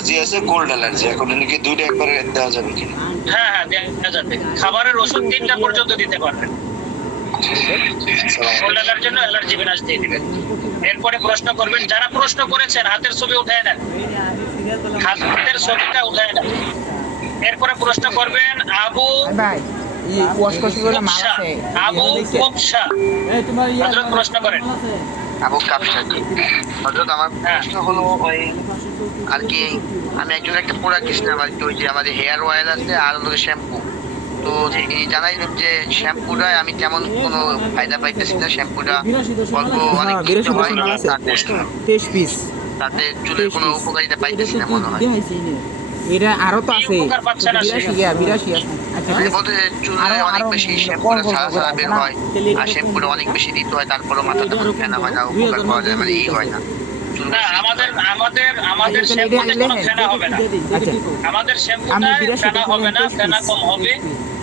Allergy আছে, cold allergy. এখন নাকি দুইটা একবারে দেওয়া যাবে কিনা? হ্যাঁ হ্যাঁ, দেওয়া যাবে। খাবারের ওষুধ 3টা পর্যন্ত দিতে পারবেন। কোল্ড অ্যালার্জির জন্য অ্যালার্জি বিনাশ দিয়ে দিবেন। এরপরে প্রশ্ন করবেন, যারা প্রশ্ন করেছেন হাতের ছবি উঠায় নেন, হাতের ছবিটা উঠায় নেন। এরপরে প্রশ্ন করবেন আবু আবু কবশা। হযরত প্রশ্ন করেন। আবু কাবসা। হযরত আমার প্রশ্ন হলো ওই আর কি, আমি একজন একটা প্রোডাক্ট কিনলাম আর কি, ওই যে আমাদের হেয়ার অয়েল আছে আর হলো শ্যাম্পু। তো তিনি জানাইলেন যে শ্যাম্পুটা আমি তেমন কোনো ফায়দা পাইতেছি না, শ্যাম্পুটা অল্প অনেক তাতে চুলের কোনো উপকারিতা পাইতেছি না মনে হয়। এটা আরো তো আছে, উপকার পাচ্ছেন না। 82 আছে। আচ্ছা আমি বলতে চুলে অনেক বেশি শ্যাম্পুটা ছাড়া ছাড়া বের হয়, আর শ্যাম্পুটা অনেক বেশি দিতে হয়, তারপরও মাথা তেমন ফেনা হয় না, উপকার পাওয়া যায় মানে হয় না। না, আমাদের শ্যাম্পুতে কোনো ফেনা হবে না। আমাদের শ্যাম্পুটা ফেনা হবে না, ফেনা কম হবে।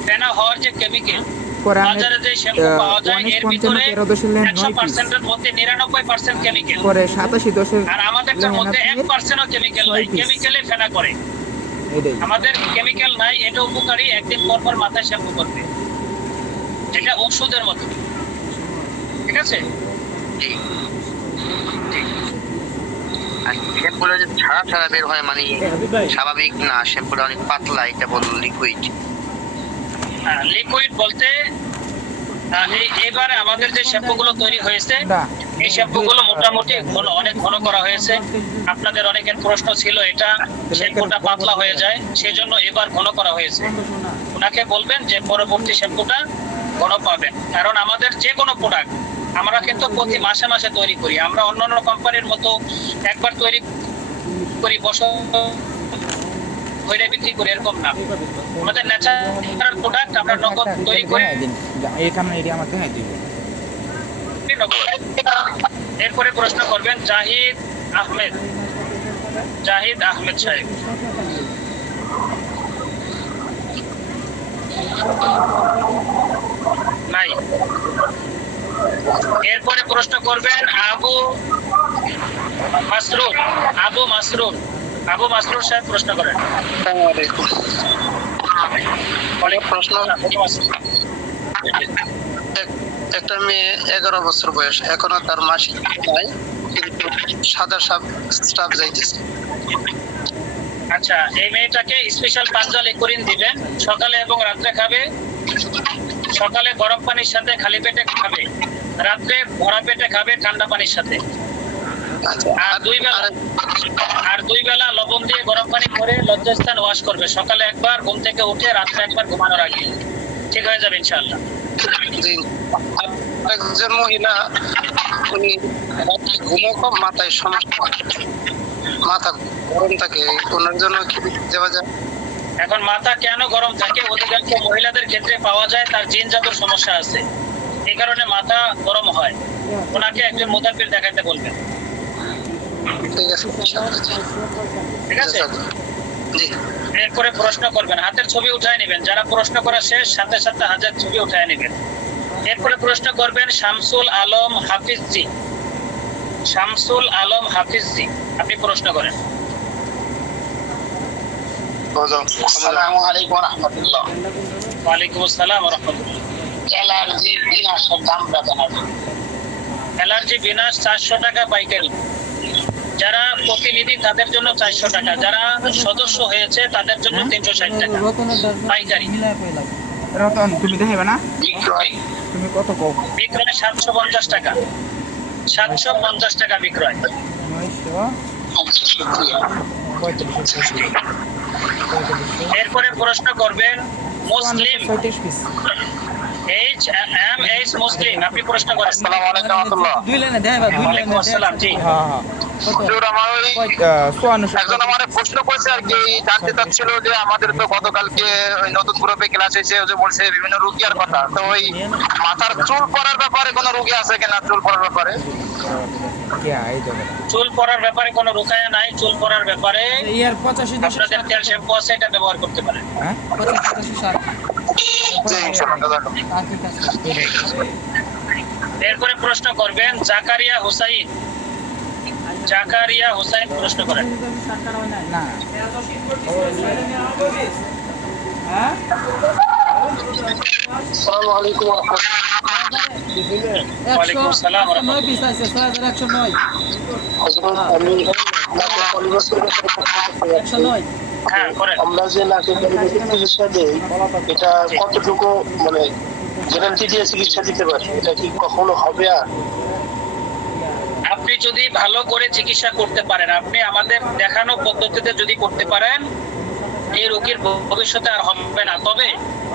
ফেনা হওয়ার যে কেমিক্যাল, বাজারে যে শ্যাম্পু পাওয়া যায় এর ভিতরে 100% এর মধ্যে 99% কেমিক্যাল, পরে 87 আর আমাদেরটার মধ্যে 1% ও কেমিক্যাল নাই। কেমিক্যালে ফেনা করে, আমাদের কেমিক্যাল নাই। এটা উপকারী, একদিন পর পর মাথায় শ্যাম্পু করবে, এটা ওষুধের মতো। ঠিক আছে? আর শ্যাম্পুটা যে ছাড়া ছাড়া বের হয় মানে স্বাভাবিক না, শ্যাম্পুটা অনেক পাতলা, এটা বলুন লিকুইড। লিকুইড বলতে এবারে আমাদের যে শ্যাম্পুগুলো তৈরি হয়েছে, এই শ্যাম্পুগুলো মোটামুটি অনেক ঘন করা হয়েছে। আপনাদের অনেকের প্রশ্ন ছিল এটা শ্যাম্পুটা পাতলা হয়ে যায়, সেজন্য এবার ঘন করা হয়েছে। ওনাকে বলবেন যে পরবর্তী শ্যাম্পুটা ঘন পাবেন, কারণ আমাদের যে কোনো প্রোডাক্ট আমরা কিন্তু প্রতি মাসে মাসে তৈরি করি। আমরা অন্যান্য কোম্পানির মতো একবার তৈরি করি বছর ধরে বিক্রি করি, এরকম না। আমাদের ন্যাচারাল প্রোডাক্ট আমরা নগদ তৈরি করে। এরপরে প্রশ্ন করবেন জাহিদ আহমেদ সাহেব। নাই। এরপরে প্রশ্ন করবেন আবু মাসরুর সাহেব প্রশ্ন করেন। অনেক প্রশ্ন। একটা মেয়ে 11 বছর বয়স, এখনো তার মাসিক হয়, কিন্তু সাদা স্রাব যাইতেছে। আচ্ছা, এই মেয়েটাকে স্পেশাল পাঞ্জা লিকুরিন দিবেন, সকালে এবং রাত্রে খাবে। সকালে গরম পানির সাথে খালি পেটে খাবে, রাত্রে ভরা পেটে খাবে ঠান্ডা পানির সাথে। আর দুই বেলা লবণ দিয়ে গরম পানি করে লজ্জাস্থান ওয়াশ করবে, সকালে একবার, ঘুম থেকে উঠে রাত্রে একবার ঘুমানোর আগে। ঠিক হয়ে যাবে ইনশাআল্লাহ। একজন মহিলা, উনি রাতে ঘুমো কম, মাথায় সমস্যা, মাথা গরম থাকে, ওনার জন্য কি দেওয়া যায়? এখন মাথা কেন গরম থাকে? অধিকাংশ মহিলাদের ক্ষেত্রে পাওয়া যায় তার জিন জাদুর সমস্যা আছে, এই কারণে মাথা গরম হয়। ওনাকে একজন মুতাব্বির দেখাতে বলবেন। ঠিক আছে? এরপরে প্রশ্ন করবেন, হাতের ছবি উঠায় নেবেন। যারা প্রশ্ন করা শেষ, সাথে সাথে হাতের ছবি উঠায় নেবেন। এরপরে প্রশ্ন করবেন শামসুল আলম হাফিজজি। আপনি প্রশ্ন করেন। আসসালামু আলাইকুম ওয়া রাহমাতুল্লাহ। ওয়ালাইকুম আসসালাম ওয়া রাহমাতুল্লাহ। অ্যালার্জি বিনাশের দাম জানাবেন। অ্যালার্জি বিনাশ 400 টাকা পাইকারি। যারা প্রতিনিধি তাদের জন্য 400 টাকা, যারা সদস্য হয়েছে তাদের জন্য 360 টাকা পাইকারি। রতন তুমি দেখাইবা না? বিক্রয় তুমি কত কও? বিক্রয় 750 টাকা। 750 টাকা বিক্রয়। 935। এরপরে প্রশ্ন করবেন মুসলিম HMH মুসলিম। আপনি প্রশ্ন করেন। আসসালামু আলাইকুম ওয়া রাহমাতুল্লাহ। ওয়ালাইকুম আসসালাম। জি হুজুর, আমার একজন আমার প্রশ্ন করেছে আর কি, জানতে চাচ্ছিল যে আমাদের তো গতকালকে ওই নতুন গ্রুপে ক্লাস হয়েছে, যে বলছে বিভিন্ন রুগীর কথা, তো ওই মাথার চুল পড়ার ব্যাপারে কোনো রুগী আছে কিনা? চুল পড়ার ব্যাপারে কোনো রুকায়া নাই। চুল পড়ার ব্যাপারে আপনাদের তেল শ্যাম্পু আছে, এটা ব্যবহার করতে পারেন। এরপরে প্রশ্ন করবেন জাকারিয়া হুসাইন। জাকারিয়া হোসেন প্রশ্ন করেন। না হ্যাঁ আসসালামু আলাইকুম। ওয়ালাইকুম আসসালাম ওয়া রাহমাতুল্লাহ। হযরত আমি নাকের পরিবর্তন হ্যাঁ করেন। আমরা যে নাকের পরিবর্তন চিকিৎসা দেই এটা কতটুকু মানে গ্যারান্টি দিয়ে চিকিৎসা দিতে পারি, এটা কি কখনো হবে? আর আপনি যদি ভালো করে চিকিৎসা করতে পারেন, আপনি আমাদের দেখানো পদ্ধতিতে যদি করতে পারেন, এই রোগীর ভবিষ্যতে আর হবে না। তবে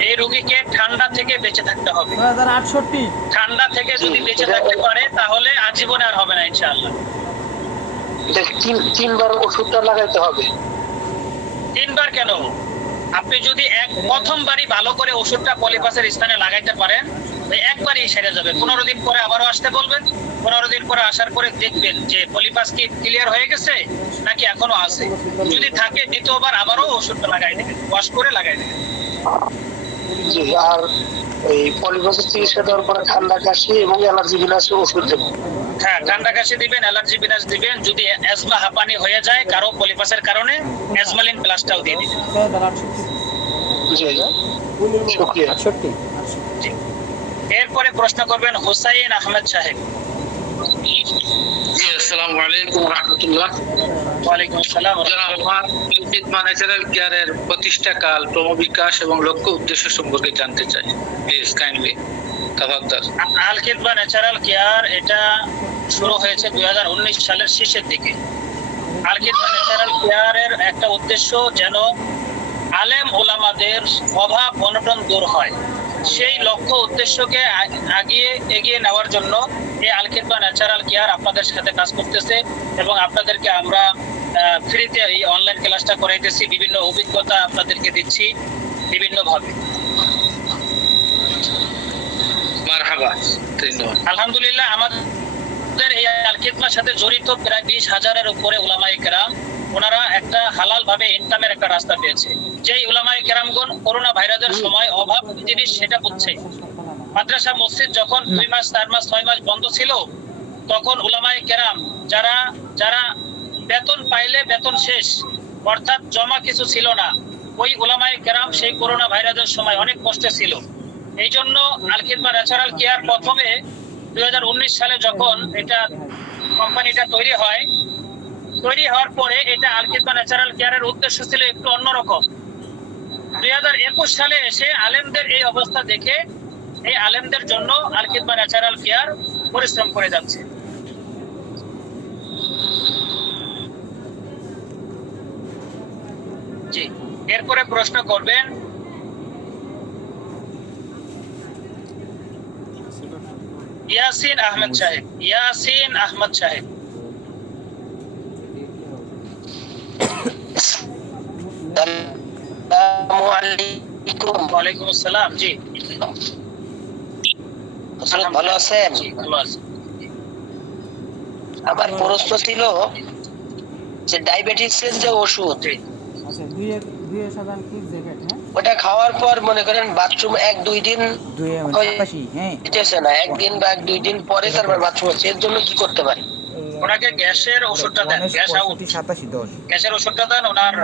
এই রোগীকে ঠান্ডা থেকে বেঁচে থাকতে হবে। 2068 ঠান্ডা থেকে যদি বেঁচে থাকতে পারে তাহলে আজীবনে আর হবে না ইনশাআল্লাহ। এটা তিনবার ওষুধটা লাগাইতে হবে? 3 বার কেন? আপনি যদি প্রথমবারই ভালো করে ওষুধটা পলিপাসের স্থানে লাগাইতে পারেন, একবারই সেরে যাবে। 15 দিন পরে আবারও আসতে বলবেন। 15 দিন পরে আসার পরে দেখবেন যে পলিপাস কি ক্লিয়ার হয়ে গেছে নাকি এখনো আছে। যদি থাকে দ্বিতীয়বার আবারও ওষুধটা লাগাই দেবেন, ওয়াশ করে লাগাই দেবেন। জি। আর এই পলিপাসের চিকিৎসা দেওয়ার পরে ঠান্ডা কাশি এবং অ্যালার্জি বিনাশের ওষুধ দেবো? হ্যাঁ, ঠান্ডা কাশি দিবেন, অ্যালার্জি বিনাশ দিবেন। যদি অ্যাজমা হাঁপানি হয়ে যায় কারো পলিপাসের কারণে, অ্যাজমালিন প্লাসটাও দিয়ে দিবেন। জি, শুকরিয়া। 68 জি। এরপরে প্রশ্ন করবেন হুসাইন আহমেদ সাহেব। জি, আসসালামু আলাইকুম ওয়া রাহমাতুল্লাহ। ওয়ালাইকুম আসসালাম। আমার খিদমা ন্যাচারাল কেয়ারের প্রতিষ্ঠাকাল, ক্রমবিকাশ এবং লক্ষ্য উদ্দেশ্য সম্পর্কে জানতে চাই, প্লিজ কাইন্ডলি। তাফাদ্দাল। আল খিদমা ন্যাচারাল কেয়ার এটা শুরু হয়েছে 2019 সালের শেষের দিকে। আল খিদমা ন্যাচারাল কেয়ারের একটা উদ্দেশ্য যেন আলেম ওলামাদের অভাব অনটন দূর হয়। সেই লক্ষ্য উদ্দেশ্যকে এগিয়ে নেওয়ার জন্য এই আল খিদমা ন্যাচারাল কেয়ার আপনাদের সাথে কাজ করতেছে এবং আপনাদেরকে আমরা ফ্রিতে এই অনলাইন ক্লাসটা করাইতেছি, বিভিন্ন অভিজ্ঞতা আপনাদেরকে দিচ্ছি বিভিন্নভাবে। মারহাবা, ধন্যবাদ। আলহামদুলিল্লাহ, আমাদের এই আল খিদমার সাথে জড়িত প্রায় 20,000-এর উপরে উলামায়ে কেরাম, ওনারা একটা হালাল ভাবে ইনকামের একটা রাস্তা পেয়েছে। যেই উলামায়ে কেরামগণ করোনা ভাইরাসের সময় অভাব জিনিস সেটা বুঝছে। মাদ্রাসা মসজিদ যখন 2 মাস 4 মাস 6 মাস বন্ধ ছিল, তখন উলামায়ে কেরাম যারা বেতন পাইলে বেতন শেষ, অর্থাৎ জমা কিছু ছিল না, ওই উলামায়ে কেরাম সেই করোনা ভাইরাসের সময় অনেক কষ্টে ছিল। এই জন্য আল খিদমা ন্যাচারাল কেয়ার প্রথমে 2019 সালে যখন এটা কোম্পানিটা তৈরি হওয়ার পরে এটা আল খিদমা ন্যাচারাল কেয়ারের উদ্দেশ্য ছিল একটু অন্যরকম। 2021 সালে এসে আলেমদের এই অবস্থা দেখে এই আলেমদের জন্য আল খিদমা ন্যাচারাল কেয়ার পরিশ্রম করে যাচ্ছে। জি। এরপরে প্রশ্ন করবেন ইয়াসিন আহমেদ সাহেব। ইয়াসিন আহমেদ সাহেব। আসসালামু আলাইকুম। ওয়ালাইকুম আসসালাম। জি, ভালো আছেন? জি ভালো আছি। আমার প্রশ্ন ছিল যে ডায়াবেটিসের যে ওষুধ, আচ্ছা 2 সাধারণ কি জ্যাকেট হ্যাঁ ওটা খাওয়ার পর মনে করেন বাথরুম 1-2 দিন 2 হ্যাঁ হইতেছে না, 1 দিন বা 2 দিন পরে তারপর বাথরুম হচ্ছে, এর জন্য কি করতে পারি? ওনাকে গ্যাসের ওষুধটা দেন, গ্যাস আউট 87 10 গ্যাসের ওষুধটা দেন। ওনার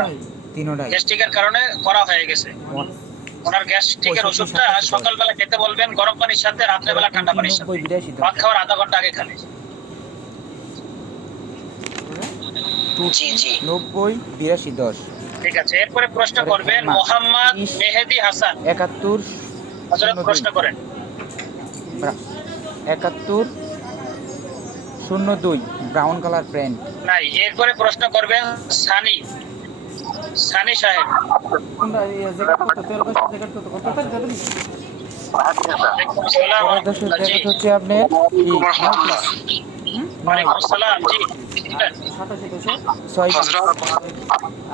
তিনটাই গ্যাস্ট্রিকের কারণে করা হয়ে গেছে। ওনার গ্যাস্ট্রিকের ওষুধটা সকালবেলা খেতে বলবেন গরম পানির সাথে, রাত্রেবেলা ঠান্ডা পানির সাথে। 90 82 ভাত খাওয়ার আধা ঘন্টা আগে খাবে। জি জি। 90 82 10 ঠিক আছে। এরপরে প্রশ্ন করবেন মোহাম্মদ মেহেদি হাসান। 71 হযরত প্রশ্ন করেন। 71 02 ব্রাউন কালার প্যান্ট। নাই। এরপরে প্রশ্ন করবেন সানি সাহেব। কোনটা এই জ্যাকেট কত 13 জ্যাকেট কত ওয়ালাইকুম আসসালাম। জি, জ্যাকেট হচ্ছে আপনার কি রাহমাতুল্লাহ। ওয়ালাইকুম আসসালাম। জি, 6 হযরত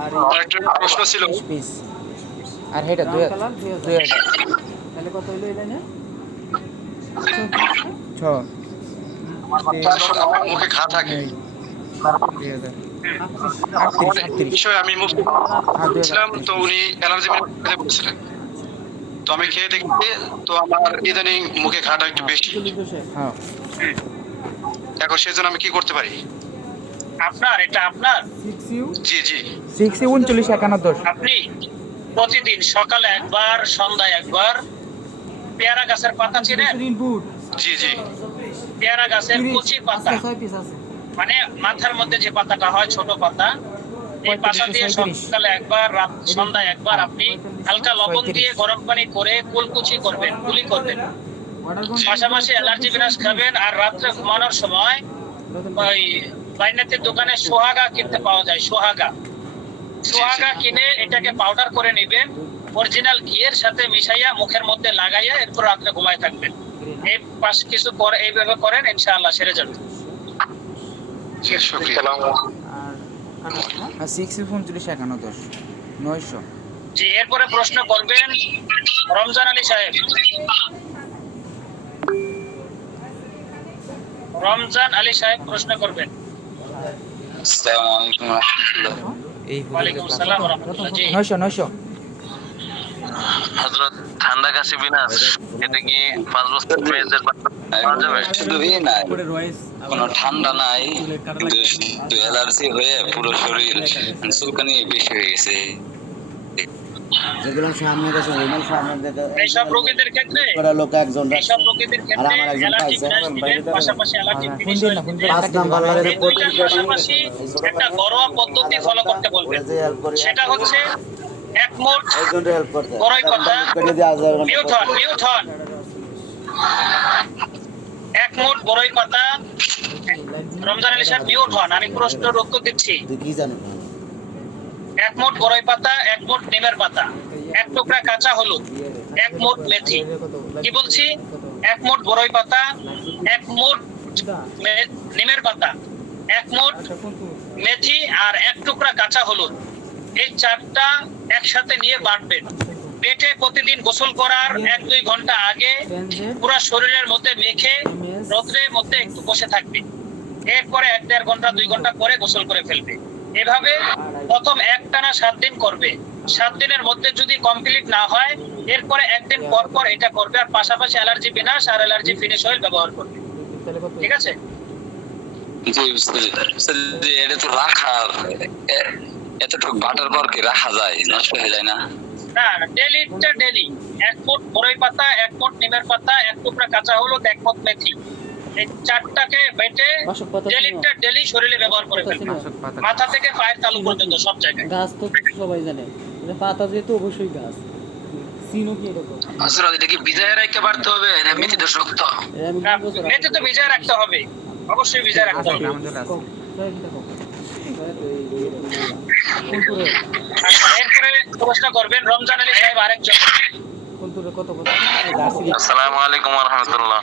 আর আমার একটা প্রশ্ন ছিল। পিস আর হেটা 2000 তাহলে কত হইলো এটা না 6 আমার মুখে ঘা থাকে। 2000 38 বিষয়ে আমি মুফতি ছিলাম, তো উনি অ্যালার্জি মেডিসিন বলেছিলেন, তো আমি খেয়ে দেখি, তো আমার ইদানিং মুখে ঘাটা একটু বেশি। হ্যাঁ এখন সেই জন্য আমি কি করতে পারি? আপনার এটা আপনার জি জি 6U399110 আপনি প্রতিদিন সকালে একবার সন্ধ্যায় একবার পেয়ারা গাছের পাতা চিনেন? জি জি পেয়ারা গাছের কচি পাতা মানে মাথার মধ্যে যে পাতাটা হয় ছোট পাতা, এই পাতা দিয়ে সকালে একবার রাত সন্ধ্যায় একবার আপনি হালকা লবণ দিয়ে গরম পানি করে কুলকুচি করবেন, কুলি করবেন। পাশাপাশি অ্যালার্জি বিনাশ খাবেন। আর রাত্রে ঘুমানোর সময় ওই বাইনাতের দোকানে সোহাগা কিনতে পাওয়া যায়, সোহাগা কিনে এটাকে পাউডার করে নেবেন, অরিজিনাল ঘিয়ের সাথে মিশাইয়া মুখের মধ্যে লাগাইয়া এরপর রাত্রে ঘুমায় থাকবেন। এই পাঁচ কিছু করে এইভাবে করেন, ইনশাআল্লাহ সেরে যাবে। জি শুকরিয়া। আর 6U399110 900 জি, এরপরে প্রশ্ন করবেন রমজান আলী সাহেব। রমজান আলী সাহেব প্রশ্ন করবেন। আসসালামু আলাইকুম ওয়া রাহমাতুল্লাহ। এই ওয়ালাইকুম আসসালাম ওয়া রাহমাতুল্লাহ। জি 900 হযরত ঠান্ডা কাশি বিনাশ এটা কি 5 বছর মেয়েদের পাওয়া যাবে? শুধু এই নাই, কোনো ঠান্ডা নাই, কিন্তু শুধু অ্যালার্জি হয়ে পুরো শরীর চুলকানি বেশি হয়ে গেছে। যেগুলো সামনে গেছে ওইগুলো সামনে দিতে এইসব রোগীদের ক্ষেত্রে করা লোক একজন এইসব রোগীদের ক্ষেত্রে আর আমার একজন অ্যালার্জি পাইছে, বিনাশ দিবেন, পাশাপাশি অ্যালার্জি ফিনিশ শুনছেন না, দিবেন। 5 নাম্বার লাগে এই দুইটার পাশাপাশি একটা ঘরোয়া পদ্ধতি ফলো করতে বলবেন। সেটা হচ্ছে এক মুঠ একজন হেল্প করতে বড়ই কথা কেটে দেওয়া যাবে না। মিউট হন। এক মুঠ বড়ই পাতা, রমজান আলী সাহেব মিউট হন, আমি প্রশ্নের উত্তর দিচ্ছি। তুই কি জানো এক মুঠ বড়ই পাতা, এক মুঠ নিমের পাতা, এক টুকরা কাঁচা হলুদ, এক মুঠ মেথি। কি বলছি? এক মুঠ বড়ই পাতা, এক মুঠ নিমের পাতা, এক মুঠ মেথি আর এক টুকরা কাঁচা হলুদ। এই চারটা একসাথে নিয়ে বাটবেন। পেটে প্রতিদিন গোসল করার 1-2 ঘন্টা আগে পুরো শরীরের মধ্যে মেখে রোদ্রের মধ্যে একটু বসে থাকবে। এরপরে 1-1.5 ঘন্টা 2 ঘন্টা পরে গোসল করে ফেলবে। এভাবে প্রথম একটানা 7 দিন করবে। 7 দিনের মধ্যে যদি কমপ্লিট না হয় এরপরে একদিন পর পর এটা করবে। আর পাশাপাশি অ্যালার্জি বিনাশ আর অ্যালার্জি ফিনিশ অয়েল ব্যবহার করবে। ঠিক আছে? জি বুঝতে, এটা তো রাখার এতটুকু বাটার পর কি রাখা যায়, নষ্ট হয়ে যায় না? না, ডেলি এক মুঠ বড়ই পাতা, এক মুঠ নিমের পাতা, এক টুকরা কাঁচা হলুদ, এক মুঠ মেথি, এই চারটাকে বেটে ডেলি শরীরে ব্যবহার করে ফেলবে। মাথা থেকে পায়ের তালু পর্যন্ত সব জায়গায়। গাছ তো সবাই জানে, এটা পাতা যেহেতু অবশ্যই গাছ। সিনো কি এরকম? হযরত এটা কি ভিজায় রাখতে পারতে হবে না মেথি তো শক্ত? মেথি তো ভিজায় রাখতে হবে, অবশ্যই ভিজায় রাখতে হবে। আচ্ছা, এরপরে প্রশ্ন করবেন রমজান আলী সাহেব আরেকজন। কত আসসালামু আলাইকুম ওয়া রাহমাতুল্লাহ।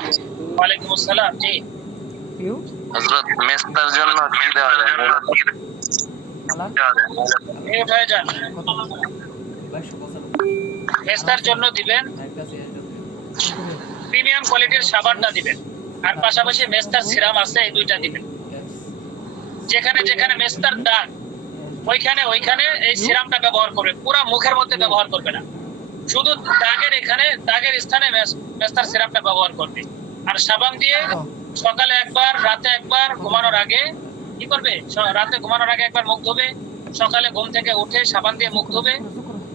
ওয়ালাইকুম আসসালাম। জি হযরত মেস্তার জন্য কি দেওয়া যায়? মিউট হয়ে যান। মেস্তার জন্য দিবেন প্রিমিয়াম কোয়ালিটির সাবানটা দিবেন, আর পাশাপাশি মেস্তার সিরাম আছে, এই দুইটা দিবেন। যেখানে যেখানে মেস্তার দাগ ওইখানে এই সিরামটা ব্যবহার করবে, পুরো মুখের মধ্যে ব্যবহার করবে না, শুধু দাগের স্থানে মেস্তার সিরামটা ব্যবহার করবে। আর সাবান দিয়ে সকালে একবার, রাতে একবার, ঘুমানোর আগে কি করবে? রাতে ঘুমানোর আগে একবার মুখ ধোবে, সকালে ঘুম থেকে উঠে সাবান দিয়ে মুখ ধোবে।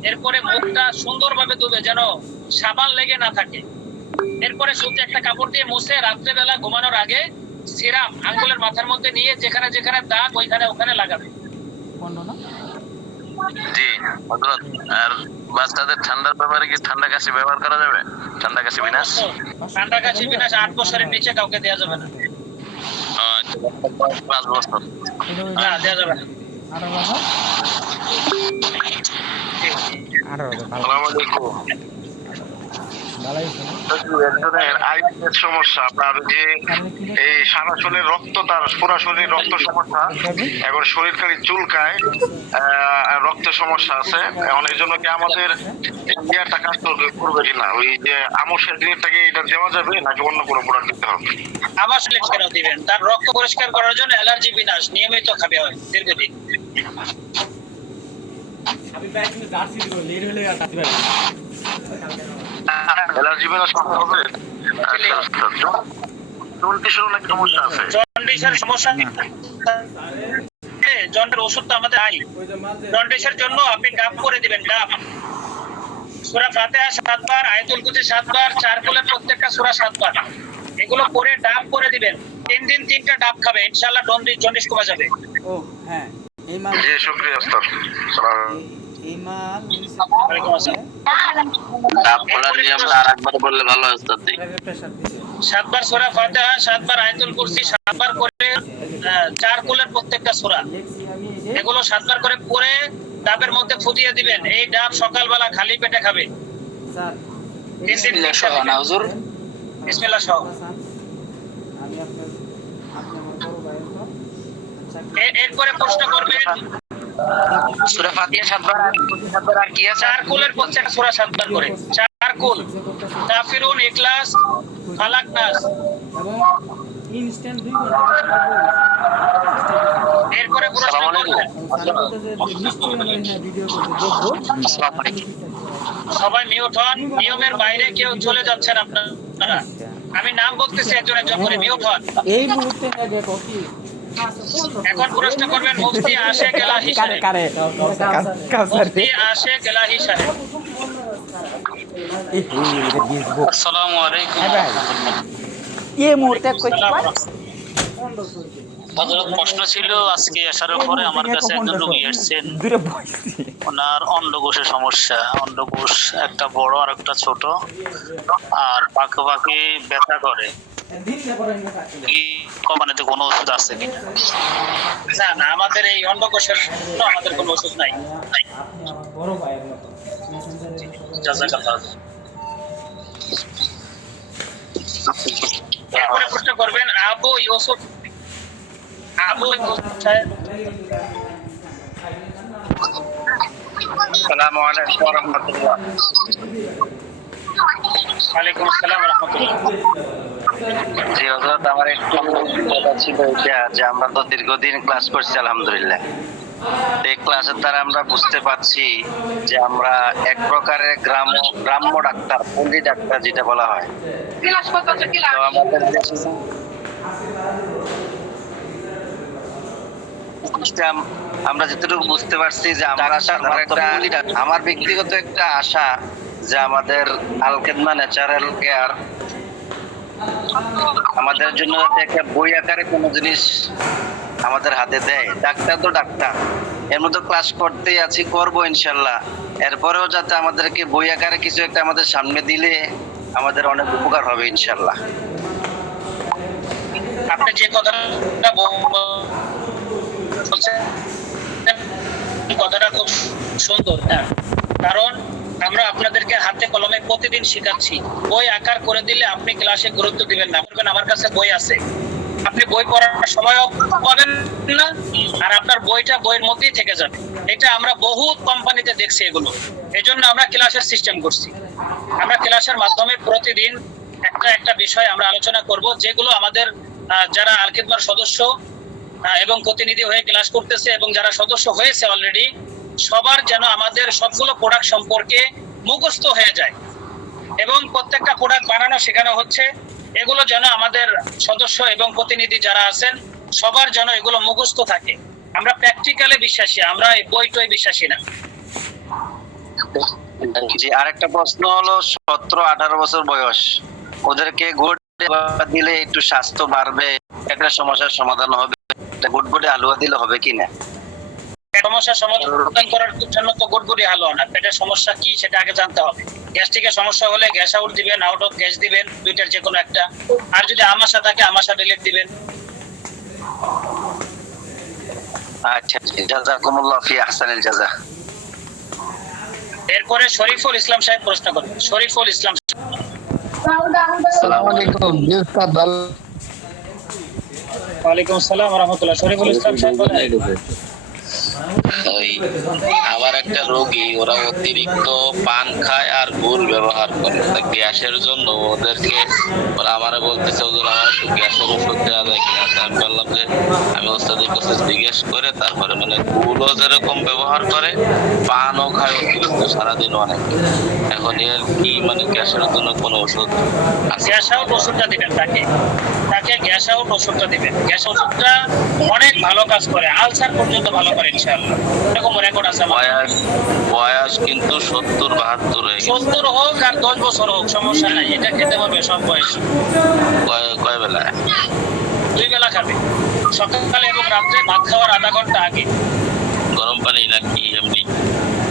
এরপরে মুখটা সুন্দরভাবে ধুবে যেন সাবান লেগে না থাকে। এরপরে সুতি একটা কাপড় দিয়ে মুছে রাত্রেবেলা ঘুমানোর আগে সিরাম আঙ্গুলের মাথার মধ্যে নিয়ে যেখানে যেখানে দাগ ওখানে লাগাবে। জি হযরত, আর বাচ্চাদের ঠান্ডার ব্যাপারে কি ঠান্ডা কাশি ব্যবহার করা যাবে? ঠান্ডা কাশি বিনাশ? ঠান্ডা কাশি বিনাশ 8 বছরের নিচে কাউকে দেওয়া যাবে না। 5 বছর না, দেওয়া যাবে না। আসসালামু আলাইকুম। একজনের আইবিএস সমস্যা, আপনার যে এই সারা শরীর রক্ত, তার পুরা শরীর রক্ত সমস্যা, এখন শরীর খালি চুলকায়, রক্ত সমস্যা আছে। এখন এই জন্য কি আমাদের ইয়ারটা কাজ করবে কিনা? ওই যে আমসের জিনিসটাকে এটা দেওয়া যাবে নাকি অন্য কোনো প্রোডাক্ট দিতে হবে? আবার সিলেক্ট করে দিবেন। তার রক্ত পরিষ্কার করার জন্য অ্যালার্জি বিনাশ নিয়মিত খাবে হয় দীর্ঘদিন। অ্যালার্জি বিনাশ হবে? আচ্ছা, জন্ডিসেরও নাকি সমস্যা আছে? জন্ডিসের সমস্যা জন্ডিসের ওষুধ তো আমাদের নাই। জন্ডিসের জন্য আপনি ডাব করে দিবেন, ডাব। সূরা ফাতিহা 7 বার, আয়াতুল কুরসি 7 বার, চার কোলের প্রত্যেকটা সূরা 7 বার, এগুলো করে ডাব করে দিবেন। 3 দিন 3টা ডাব খাবে, ইনশাআল্লাহ জন্ডিস কমে যাবে। ও হ্যাঁ, এই মাল জি শুকরিয়া ওস্তাদ। এই মাল ওয়ালাইকুম আসসালাম। ডাব খোলার নিয়মটা আরেকবার বললে ভালো হয় ওস্তাদ। প্রেসার দিছে 7 বার সূরা ফাতিহা, 7 বার আয়াতুল কুরসি, 7 বার করে চার কোলের প্রত্যেকটা সূরা, দেখছি আমি এই যে এগুলো 7 বার করে পড়ে ডাবের মধ্যে ফুটিয়ে দিবেন। এই ডাব সকালবেলা খালি পেটে খাবে। স্যার বিসমিল্লাহ সহ না হুজুর, বিসমিল্লাহ সহ। আমি আপনার আপনি আমার বড় ভাই তো এরপরে প্রশ্ন করবেন সূরা ফাতিহা 7 বার আর কি আছে? চার কুলের প্রত্যেকটা সূরা 7 বার করে, চার কুল, কাফিরুন, ইখলাস, ফালাক, নাস। এবং ইনস্ট্যান্ট 2 ঘন্টা এরপরে প্রশ্ন করবেন নিশ্চয়ই আমরা হ্যাঁ ভিডিও করতে দেখবো। সবাই মিউট হন, নিয়মের বাইরে কেউ চলে যাচ্ছেন আপনারা। আমি নাম বলতেছি একজন একজন করে, মিউট হন। এই মুহূর্তে হ্যাঁ দেখো কি এখন প্রশ্ন করবেন মুফতি আশেক এলাহি সাহেব। মুফতি আশেক এলাহি সাহেব। আসসালামু আলাইকুম। এই মুহূর্তে কই হযরত প্রশ্ন ছিল আজকে আসার পরে আমার কাছে একজন রোগী এসেছেন, ওনার অন্ডকোষের সমস্যা। অন্ডকোষ একটা বড় আর একটা ছোট, আর পাকে পাকে ব্যথা করে। কি কোম্পানিতে কোনো ওষুধ আছে কিনা? না না, আমাদের এই অন্ডকোষের জন্য আমাদের কোনো ওষুধ নাই। বড় ভাই জাযাকাল্লাহ। এরপরে প্রশ্ন করবেন আবু ইউসুফ। আবু ইউসুফ সাহেব। আসসালামু আলাইকুম ওয়া রাহমাতুল্লাহ। ওয়ালাইকুম আসসালাম ওয়া রাহমাতুল্লাহ। জি হযরত, আমার একটু কথা ছিল এটা যে আমরা তো দীর্ঘদিন ক্লাস করছি আলহামদুলিল্লাহ। এই ক্লাসের দ্বারা আমরা বুঝতে পারছি যে আমরা এক প্রকারের গ্রাম্য ডাক্তার, পল্লী ডাক্তার যেটা বলা হয়। তো আমাদের দেশে আমরা যতটুকু বুঝতে পারছি যে আমার ব্যক্তিগত একটা আশা যে আমাদের আল খেদমা ন্যাচারাল কেয়ার আমাদের জন্য যাতে একটা বই আকারে কোনো জিনিস আমাদের হাতে দেয়। ডাক্তার তো ডাক্তার, এর মধ্যে ক্লাস করতেই আছি, করবো ইনশাল্লাহ। এরপরেও যাতে আমাদেরকে বই আকারে কিছু একটা আমাদের সামনে দিলে আমাদের অনেক উপকার হবে ইনশাল্লাহ। আপনি যে কথাটা বলছেন কথাটা খুব সুন্দর, হ্যাঁ। কারণ আমরা আপনাদেরকে হাতে কলমে প্রতিদিন শেখাচ্ছি। বই আকার করে দিলে আপনি ক্লাসে গুরুত্ব দিবেন না, বলবেন আমার কাছে বই আছে। আপনি বই পড়ার সময়ও পাবেন না, আর আপনার বইয়ের মধ্যেই থেকে যাবে। এটা আমরা বহুত কোম্পানিতে দেখছি এগুলো। এজন্য আমরা ক্লাসের সিস্টেম করছি। আমরা ক্লাসের মাধ্যমে প্রতিদিন একটা বিষয় আমরা আলোচনা করব, যেগুলো আমাদের যারা আল খিদমার সদস্য এবং প্রতিনিধি হয়ে ক্লাস করতেছে এবং যারা সদস্য হয়েছে অলরেডি, সবার যেন আমাদের সবগুলো প্রোডাক্ট সম্পর্কে মুখস্থ হয়ে যায় এবং প্রত্যেকটা প্রোডাক্ট বানানো শেখানো হচ্ছে। এগুলো যেন আমাদের সদস্য এবং প্রতিনিধি যারা আছেন সবার যেন এগুলো মুখস্থ থাকে। আমরা প্র্যাকটিক্যালে বিশ্বাসী, আমরা এই বই বিশ্বাসী না। জি, আরেকটা প্রশ্ন হলো 17-18 বছর বয়স, ওদেরকে গুড় দিলে একটু স্বাস্থ্য বাড়বে, একটা সমস্যার সমাধান হবে, গুড় হালুয়া দিলে হবে কিনা? সমস্যার সমাধান করার জন্য তো গুড়গুড়ি হালুয়া না, পেটের সমস্যা কি সেটা আগে জানতে হবে। গ্যাস্ট্রিকের সমস্যা হলে গ্যাস আউট দিবেন, আউট অফ গ্যাস দিবেন, দুইটার যে কোনো একটা। আর যদি আমাশা থাকে আমাশা ডিলিট দিবেন। আচ্ছা, জাযাকুমুল্লাহ ফি আহসানিল জাযা। এরপরে শরীফুল ইসলাম সাহেব প্রশ্ন করবেন। শরীফুল ইসলাম। আসসালামু আলাইকুম। জি উস্তাদ, ভালো। ওয়ালাইকুম আসসালাম ওয়া রাহমাতুল্লাহ। শরীফুল ইসলাম সাহেব বলেন। ওই আমার একটা রোগী, ওরা অতিরিক্ত পান খায় আর গুড় ব্যবহার করে গ্যাসের জন্য। ওদেরকে ওরা আমারে বলতেছে হুজুর আমার একটু গ্যাসের ওষুধ দেওয়া যায় কিনা। আমি বললাম যে আমি ওস্তাদের কাছে জিজ্ঞেস করে তারপরে, মানে গুড়ও যেরকম ব্যবহার করে পানও খায় অতিরিক্ত সারাদিন অনেক। এখন এর কি মানে গ্যাসের জন্য কোনো ওষুধ আছে? গ্যাস আউট ওষুধটা দিবেন তাকে, গ্যাস আউট ওষুধটা দিবেন। গ্যাস ওষুধটা অনেক ভালো কাজ করে, আলসার পর্যন্ত ভালো করে ইনশাআল্লাহ, এরকম রেকর্ড আছে আমার। বয়স কিন্তু 70-72 হয়ে গেছে। 70 হোক আর 10 বছর হোক সমস্যা নাই, এটা খেতে পারবে সব বয়স। কয় বেলা? 2 বেলা খাবে, সকালে এবং রাত্রে ভাত খাওয়ার আধা ঘন্টা আগে। গরম পানি নাকি এমনি?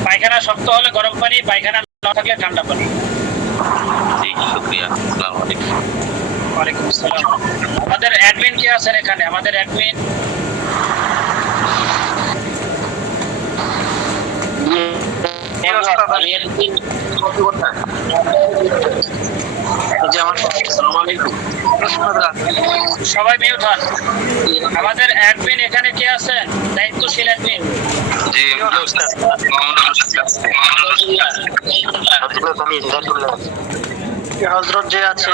পায়খানা শক্ত হলে গরম পানি, পায়খানা না থাকলে ঠান্ডা পানি। ঠিক, শুকরিয়া। আসসালামু আলাইকুম। ওয়ালাইকুম আসসালাম। আমাদের অ্যাডমিন কে আছেন এখানে? আমাদের অ্যাডমিন সবাই মিউট হন। আমাদের অ্যাডমিন এখানে কে আছেন? দায়িত্বশীল অ্যাডমিন। জি হযরত যে আছে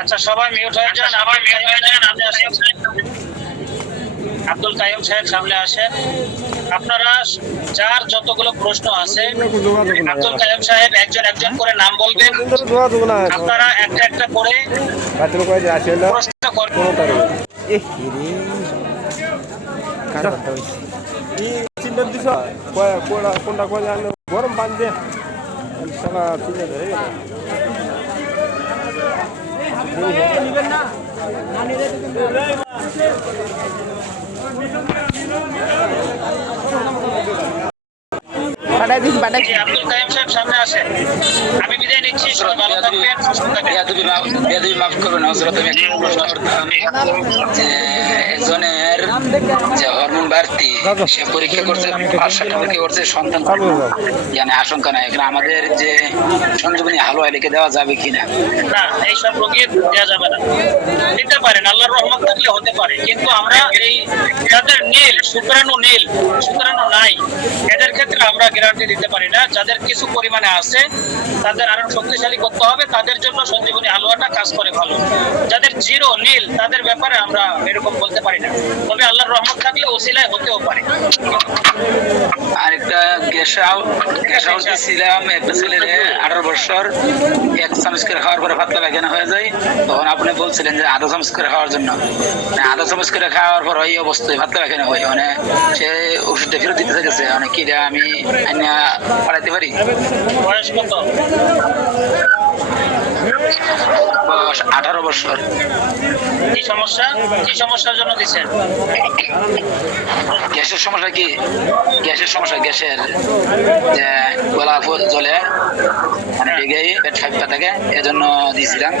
আচ্ছা, সবাই মিউট হয়ে যান। আব্দুল কাইয়ুম সাহেব সামনে আসেন। আপনারা যার যতগুলো প্রশ্ন আছে আব্দুল কাইয়ুম সাহেব একজন একজন করে নাম বলবেন। আপনারা একটা একটা করে প্রশ্ন করবেন। গরম পানি দিয়ে আব্দুল কাইয়ুম সাহেব সামনে আসেন। আমি বিদায় নিচ্ছি, সবাই ভালো থাকবেন, সুস্থ থাকবেন। মাফ করবেন হযরত, আমি একটা প্রশ্ন করতাম যে একজনের যে হরমোন বাড়তি, সে পরীক্ষা করছে, 5-7টা পরীক্ষা করছে, সন্তান মানে আশঙ্কা নাই। এখানে আমাদের যে সঞ্জীবনী হালুয়া লিখে দেওয়া যাবে কিনা? না, এইসব রোগীর দেওয়া যাবে না। দিতে পারেন, আল্লাহর রহমত থাকলে হতে পারে, কিন্তু আমরা এই যাদের শুক্রাণু নাই এদের ক্ষেত্রে আমরা গ্যারান্টি দিতে পারি না। যাদের কিছু পরিমাণে আছে তাদের আরো শক্তিশালী করতে হবে, তাদের জন্য সঞ্জীবনী হালুয়াটা কাজ করে ভালো। যাদের নীল তাদের ব্যাপারে আমরা এরকম বলতে পারি না, তবে আল্লাহর রহমত থাকলে ওসিলায় হতেও পারে। আরেকটা গ্যাস আউট ছিলাম, একটা ছেলের 18 বছর, 1 চামচ করে খাওয়ার পরে পাতলা পায়খানা হয়ে যায়। তখন আপনি বলছিলেন যে আধা চামচ করে খাওয়ার জন্য, আধা চামচ করে খাওয়ার পর এই অবস্থায় পাতলা পায়খানা হয়, মানে সে ওষুধটা ফেরত দিতে চাইছে। মানে কি আমি পাঠাইতে পারি? বয়স কত? 18 বছর। কি সমস্যার জন্য দিচ্ছেন? গ্যাসের সমস্যা কি? গ্যাসের যে গলা জ্বলে, মানে বেগেই পেট ফাঁপা থাকে, এজন্য দিয়েছিলাম।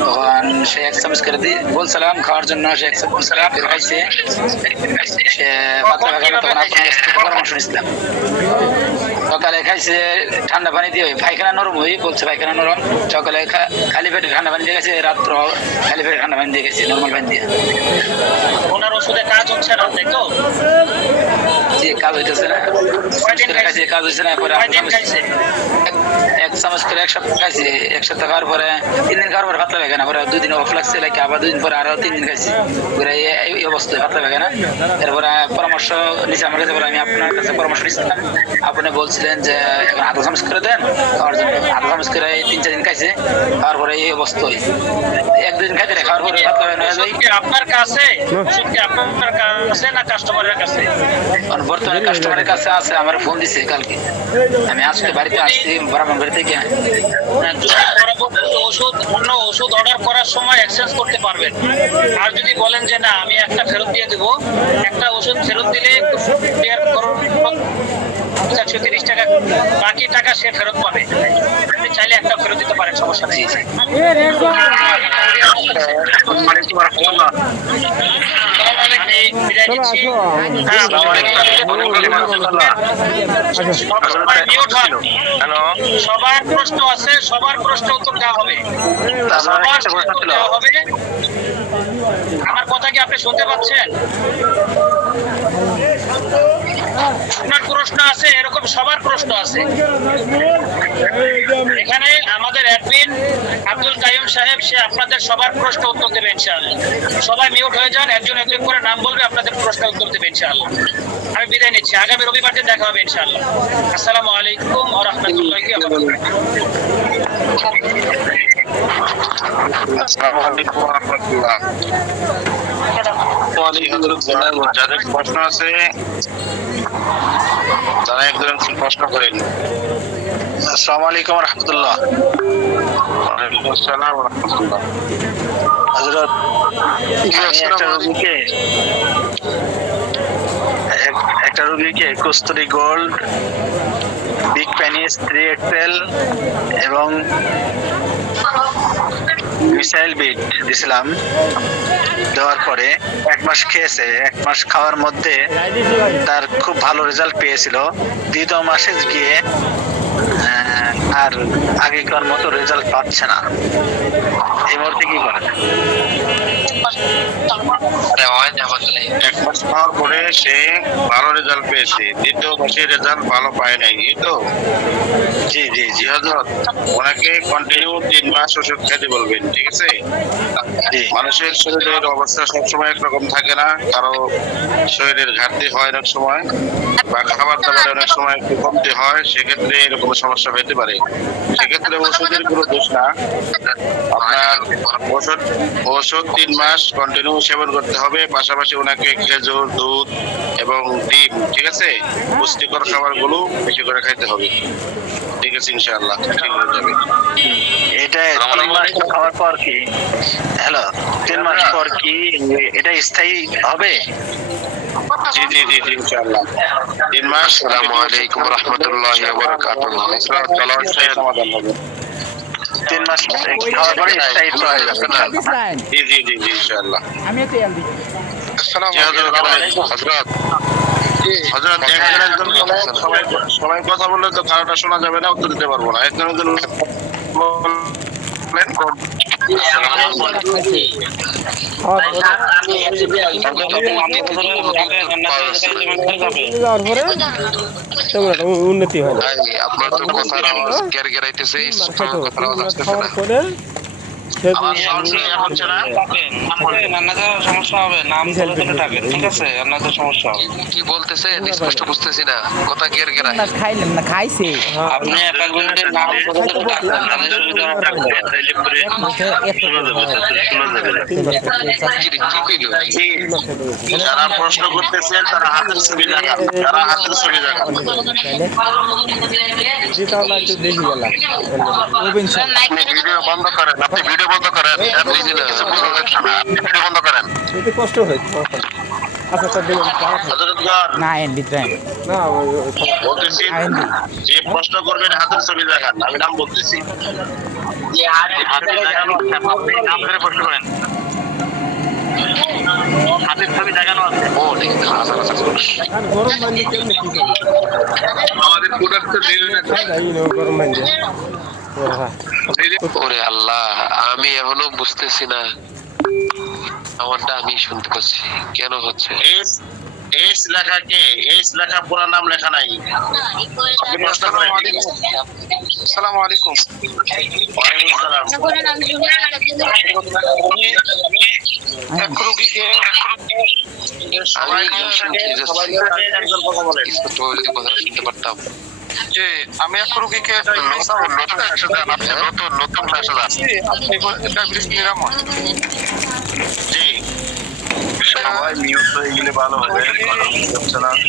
তখন সে 1 চামচ করে বলছিলাম খাওয়ার জন্য, সে 1 চামচ করে খাইছে। সে পাতলা পায়খানা, তখন আপনার পরামর্শ নিচ্ছিলাম। সকালে খাইছে ঠান্ডা পানি দিয়ে, পায়খানা নরম হয়ে বলছে পায়খানা নরম। সকালে খালি পেটে ঠান্ডা পানি দিয়ে গেছে, রাত্র খালি পেটে ঠান্ডা পানি দিয়ে গেছে, নর্মাল পানি দিয়ে। ওনার ওষুধে কাজ হচ্ছে না, তাই তো? যে কাজ হইতেছে না, কাজ হচ্ছে না। পরে 1 চামচ করে 1 সপ্তাহ খাইছে। 1 সপ্তাহ খাওয়ার পরে 3 দিন খাওয়ার পরে পাতলা পায়খানা, পরে 2 দিন অফ লাগছে, লাগে আবার 2 দিন পরে আরো 3 দিন খাইছি, এই অবস্থায় পাতলা পায়খানা। এরপরে পরামর্শ নিচ্ছে আমার কাছে, আমি আপনার কাছে পরামর্শ নিচ্ছিলাম। আপনি বলছিলেন যে এখন আধা চামচ করে দেন খাওয়ার জন্য। আধা চামচ করে 3-4 দিন খাইছে, খাওয়ার পরে এই অবস্থা হয়। 1-2 দিন খাইতে খাওয়ার পরে পাতলা পায়খানা হয়ে যায়। আপনার কাছে আপনার কাছে না কাস্টমারের কাছে? বর্তমানে কাস্টমারের কাছে আছে, আমার ফোন দিছে কালকে। আমি আজকে বাড়িতে আসছি, বরাবর বাড়ি থেকে। অন্য ওষুধ অর্ডার করার সময় এক্সচেঞ্জ করতে পারবেন। আর যদি বলেন যে না আমি একটা ফেরত দিয়ে দেবো, একটা ওষুধ ফেরত দিলে 130 টাকা, বাকি টাকা সে ফেরত পাবে। আপনি চাইলে একটা ফেরত দিতে পারেন, সমস্যা নেই। সবার প্রশ্ন আছে, সবার প্রশ্ন উত্তর দেওয়া হবে। আমার কথা কি আপনি শুনতে পাচ্ছেন? আপনার প্রশ্ন আছে, এরকম সবার প্রশ্ন আছে। এখানে আমাদের অ্যাডমিন আব্দুল কাইয়ুম সাহেব, সে আপনাদের সবার প্রশ্ন উত্তর দেবে ইনশাআল্লাহ। সবাই মিউট হয়ে যান, একজন একজন করে নাম বলবে, আপনাদের প্রশ্ন উত্তর দেবে ইনশাআল্লাহ। আমি বিদায় নিচ্ছি, আগামী রবিবার দিন দেখা হবে ইনশাআল্লাহ। আসসালামু আলাইকুম ওয়া রাহমাতুল্লাহি ওয়া বারাকাতুহু। আসসালামু আলাইকুম ওয়া রাহমাতুল্লাহ। যাদের প্রশ্ন আছে তারা একজন প্রশ্ন করেন। আসসালামু আলাইকুম ওয়া রাহমাতুল্লাহ। ওয়ালাইকুম আসসালাম ওয়া রাহমাতুল্লাহ। হযরত একটা রোগীকে কস্তুরী গোল্ড, বিগ পেনিস 3XL এবং মিসাইল বিট দিছিলাম। দেওয়ার পরে 1 মাস খেয়েছে, 1 মাস খাওয়ার মধ্যে তার খুব ভালো রেজাল্ট পেয়েছিল। দ্বিতীয় মাসে গিয়ে আর আগেকার মতো রেজাল্ট পাচ্ছে না। এই মুহূর্তে কি করেন? 1 মাস খাওয়ার পরে সে ভালো রেজাল্ট পেয়েছে, দ্বিতীয় মাসে রেজাল্ট ভালো পায় নাই। এই তো জি জি জি হযরত, ওনাকে কন্টিনিউ 3 মাস ওষুধ খেতে বলবেন, ঠিক আছে? মানুষের শরীরের অবস্থা সবসময় একরকম থাকে না, কারো শরীরের ঘাটতি হয় অনেক সময়, বা খাবার দাবার অনেক সময় একটু কমতি হয়, সেক্ষেত্রে এরকম সমস্যা হতে পারে। সেক্ষেত্রে ওষুধের কোনো দোষ না, আপনার ওষুধ 3 মাস কন্টিনিউ সেবন করতে হবে। পাশাপাশি ওনাকে খেজুর, দুধ এবং ডিম, ঠিক আছে, পুষ্টিকর খাবারগুলো বেশি করে খাইতে হবে, ঠিক আছে? ইনশাআল্লাহ ঠিক হয়ে যাবে। এটা 3 মাস খাওয়ার পর কি, হ্যালো, 3 মাস পর কি এটা স্থায়ী হবে? জি জি জি জি ইনশাআল্লাহ 3 মাস। আসসালামু আলাইকুম ওয়া রাহমাতুল্লাহি ওয়া বারাকাতুহু। সমাধান হবে 3 মাস খাওয়ার পরে স্থায়ী হয়ে যাবে না? জি জি জি জি ইনশাআল্লাহ। আমি তো এমডি। আসসালামু আলাইকুম হযরত। হযরত একজন সবাই কথা বললে তো কারোটা শোনা যাবে না, উত্তর দিতে পারবো না। একজন উন্নতি হয় আপনার তো কথার আওয়াজ গেরাইতেছে, কথার আওয়াজ আসতেছে না। সমস্যা হবে, নাম ঠিক আছে, আপনাদের সমস্যা হবে। কি বলতেছে স্পষ্ট বুঝতেছি না, কথা গেরাই। খাইলাম না, খাইছে। আপনি অ্যাকাউন্টের নাম যারা প্রশ্ন করতেছেন তারা হাতের ছবি দেখান, যারা হাতের ছবি দেখান। ভিডিও বন্ধ করেন, আপনি ভিডিও বন্ধ করেন, আপনি কিছু বুঝতে পারছেন না, আপনি ভিডিও বন্ধ করেন। কষ্ট হয়েছে। আচ্ছা না এমডি ট্রেন না বলতেছি যে প্রশ্ন করবেন হাতের ছবি দেখান, আমি নাম বলতেছি। হাতের দেখানো আছে, আপনি নাম ধরে প্রশ্ন করেন। হাতের ছবি দেখানো আছে। ও ঠিক আছে, গরম মাইন্ডে কেমনে কি করবে? আমাদের প্রোডাক্ট তো দিলেন না গরম মাইন্ডে। ওরে আল্লাহ, আমি এখনো বুঝতেছি না, আমারটা আমি শুনতে পাচ্ছি কেন হচ্ছে। এস লেখা কে? এস লেখা পুরো নাম লেখা নাই। আপনি প্রশ্ন করেন। আসসালামু আলাইকুম। ওয়ালাইকুম আসসালাম। এক রোগীকে শুনতে পারতাম যে আমি এক রোগীকে নতুন ডায়াবেটিস নিরাময়। জি, সবাই মিউট হয়ে গেলে ভালো হবে।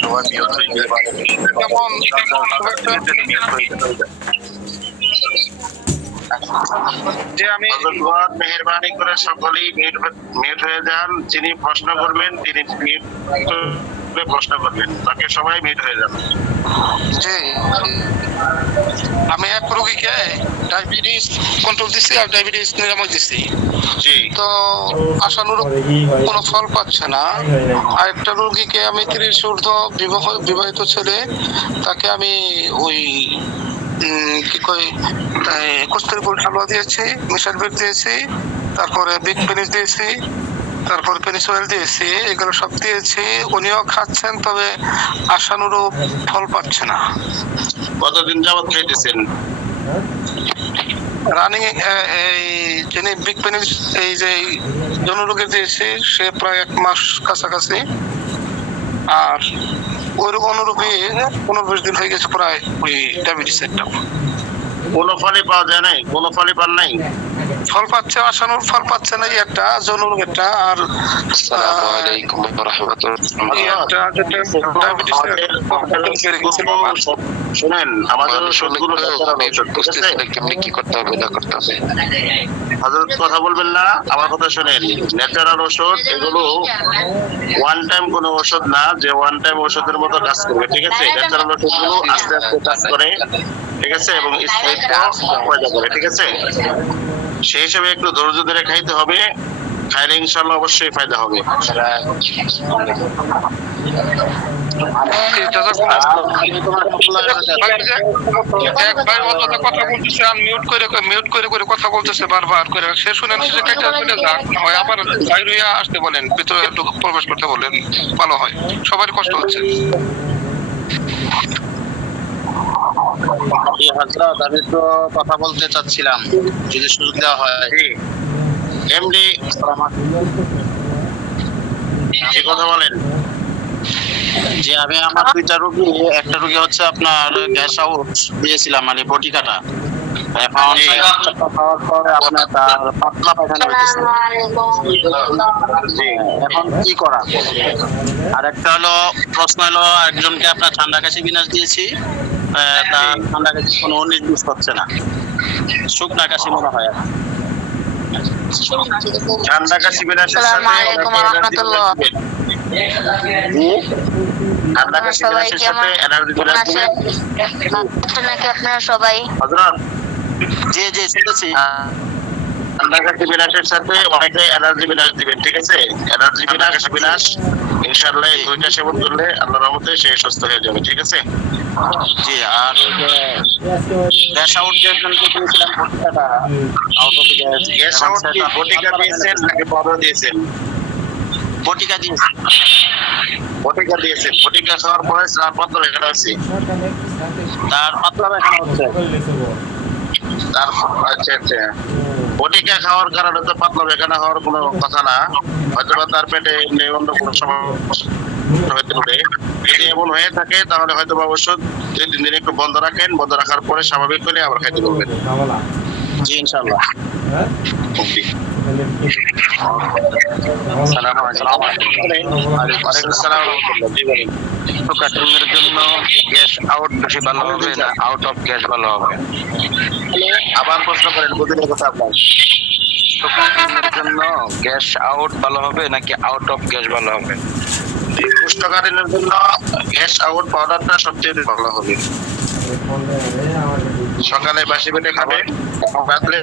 সবাই মিউট হয়ে গেলে ভালো হবে। যেমন যে আমি মেহরবানি করে সকলেই মিউট হয়ে যান। যিনি প্রশ্ন করবেন তিনি মিউট করে প্রশ্ন করবেন, তাকে সবাই মিউট হয়ে যান। জি, আমি এক রোগীকে ডায়াবেটিস কন্ট্রোল দিচ্ছি আর ডায়াবেটিস নিরাময় দিচ্ছি। জি, তো আশানুরূপ কোনো ফল পাচ্ছে না। আর একটা রোগীকে আমি 30 ঊর্ধ্ব বিবাহিত ছেলে, তাকে আমি ওই কি কই কস্তুরী গোল্ড হালুয়া দিয়েছি, মিশাল বেড দিয়েছি, তারপরে বিগ পেনিস দিয়েছি, তারপর পেনিস অয়েল দিয়েছি, এগুলো সব দিয়েছি। উনিও খাচ্ছেন, তবে আশানুরূপ ফল পাচ্ছে না। কতদিন যাবত খাইতেছেন? রানিং এই যিনি বিগ পেনিস এই যে জনরোগের দিয়েছে সে প্রায় 1 মাস কাছাকাছি, আর ওই অনুরোগী 15-20 দিন হয়ে গেছে প্রায় ওই ডায়াবেটিস একটা। কোনো ফলই পাওয়া যায় নাই, কোনো ফলই পান নাই। ফল পাচ্ছে, আসানোর ফল পাচ্ছে না, এই একটা জনরোগ একটা, আর আসসালামু আলাইকুম ওয়া রাহমাতুল্লাহ। এই একটা যেটা ডায়াবেটিসের বেড়ে গেছে বাবা। শুনেন, আমাদের ওষুধগুলো বুঝতেছি না কেমনি কি করতে হবে না করতে হবে। হযরত কথা বলবেন না, আমার কথা শুনেন। ন্যাচারাল ওষুধ এগুলো ওয়ান টাইম কোনো ওষুধ না যে ওয়ান টাইম ওষুধের মতো কাজ করবে, ঠিক আছে? ন্যাচারাল ওষুধগুলো আস্তে আস্তে কাজ করে, ঠিক আছে, এবং স্থায়িত্ব পয়দা করে, ঠিক আছে? সেই হিসেবে একটু ধৈর্য ধরে খাইতে হবে, খাইলে ইনশাআল্লাহ অবশ্যই ফায়দা হবে। মিউট করে কথা বলতেছে বারবার করে, সে শুনেন, সে কেটে চলে যাক, হয় আবার বাইরে আসতে বলেন, ভিতরে একটু প্রবেশ করতে বলেন, ভালো হয়, সবারই কষ্ট হচ্ছে। হযরত, আমি তো কথা বলতে চাচ্ছিলাম, যদি সুযোগ দেওয়া হয়। এমডি যে কথা বলেন। যে আমি আমার 2টা রোগী, একটা রোগী হচ্ছে আপনার গ্যাস আউট দিয়েছিলাম, মানে বটি কাটা। এখন খাওয়ার পরে আপনার তার পাতলা পায়খানা হইতেছে। এখন কি করা? আর একটা হলো প্রশ্ন হলো, একজনকে আপনার ঠান্ডা কাশি বিনাশ দিয়েছি, তার ঠান্ডা কাশি কোনো নির্দিষ্ট হচ্ছে না, শুকনা কাশি মনে হয়। ঠান্ডা কাশি বিনাশের সাথে ঠান্ডা কাশি বিনাশের সাথে এনার্জি বিনাশ নাকি আপনারা সবাই? হযরত, জি জি শুনতেছি। ঠান্ডা কাশি বিনাশের সাথে অনেকে এনার্জি বিনাশ দিবেন, ঠিক আছে? এনার্জি বিনাশ ইনশাআল্লাহ এই 2টা সেবন করলে আল্লাহর রহমতে সে সুস্থ হয়ে যাবে, ঠিক আছে? জি, আর গ্যাস আউট যে জনকে দিয়েছিলাম বটিকাটা, আউট অফ গ্যাস আউট কি বটিকা দিয়েছেন নাকি পাউডার দিয়েছেন? বটিকা দিয়েছি। বটিকা দিয়েছেন, বটিকা খাওয়ার পরে স্নান পাতলা পায়খানা হচ্ছে, তার পাতলা পায়খানা হচ্ছে। তার আচ্ছা আচ্ছা, বটিকা খাওয়ার কারণে তো পাতলা পায়খানা হওয়ার কোনো কথা না, হয়তো বা তার পেটে এমনি অন্য কোনো সমস্যা হতে পারে। যদি এমন হয়ে থাকে তাহলে হয়তো বা ওষুধ 2-3 দিন একটু বন্ধ রাখেন, বন্ধ রাখার পরে স্বাভাবিক হলে আবার খাইতে পারবেন। জি ইনশাআল্লাহ। ওকে। আসসালামু আলাইকুম। ওয়ালাইকুম আসসালাম ওয়া রাহমাতুল্লাহ। জি বলেন। তো কাটিংয়ের জন্য গ্যাস আউট বেশি ভালো হবে না আউট অফ গ্যাস ভালো হবে? আবার প্রশ্ন করেন, বুঝলেন কথা আপনার? তো কাটিংয়ের জন্য গ্যাস আউট ভালো হবে নাকি আউট অফ গ্যাস ভালো হবে? কোষ্ঠকাঠিন্যের জন্য গ্যাস আউট পাউডারটা সবচেয়ে ভালো হবে। সকালে বাসি পেটে খাবে, রাত্রে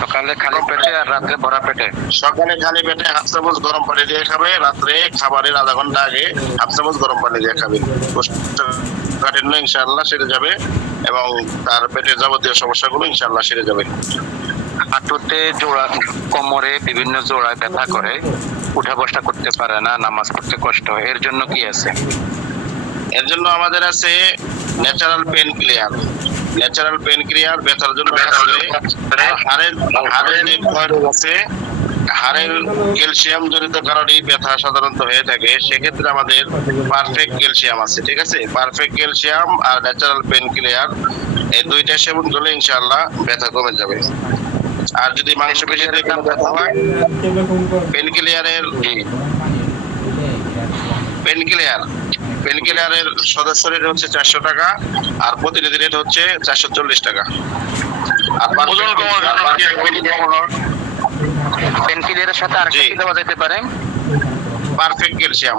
সকালে খালি পেটে আর রাত্রে ভরা পেটে? সকালে খালি পেটে 1/2 চামচ গরম পানি দিয়ে খাবে, রাত্রে খাবারের আধা ঘন্টা আগে 1/2 চামচ গরম পানি দিয়ে খাবে। কোষ্ঠকাঠিন্য ইনশাআল্লাহ সেরে যাবে এবং তার পেটের যাবতীয় সমস্যাগুলো ইনশাআল্লাহ সেরে যাবে। হাঁটুতে জোড়া, কোমরে বিভিন্ন জোড়ায় ব্যথা করে, উঠা বসা করতে পারে না, নামাজ পড়তে কষ্ট হয়, এর জন্য কি আছে? এর জন্য আমাদের আছে natural pain clear. Natural pain clear ব্যথার জন্য হাড়ের যে ক্ষয় রোগ আছে, হাড়ের ক্যালসিয়াম জনিত কারণে ব্যথা সাধারণত হয়ে থাকে, সেক্ষেত্রে আমাদের পারফেক্ট ক্যালসিয়াম আছে, ঠিক আছে? পারফেক্ট ক্যালসিয়াম আর ন্যাচারাল পেন ক্লিয়ার এই 2টা সেবন করলে ইনশাআল্লাহ ব্যথা কমে যাবে। আর যদি মাংসপেশিতে কোনো ব্যথা হয়, পেন ক্লিয়ারের সদস্য রেট হচ্ছে 400 টাকা, আর প্রতিনিধি রেট হচ্ছে 440 টাকা। আর পেন ক্লিয়ারের সাথে আর কি দেওয়া যেতে পারে? Perfect calcium.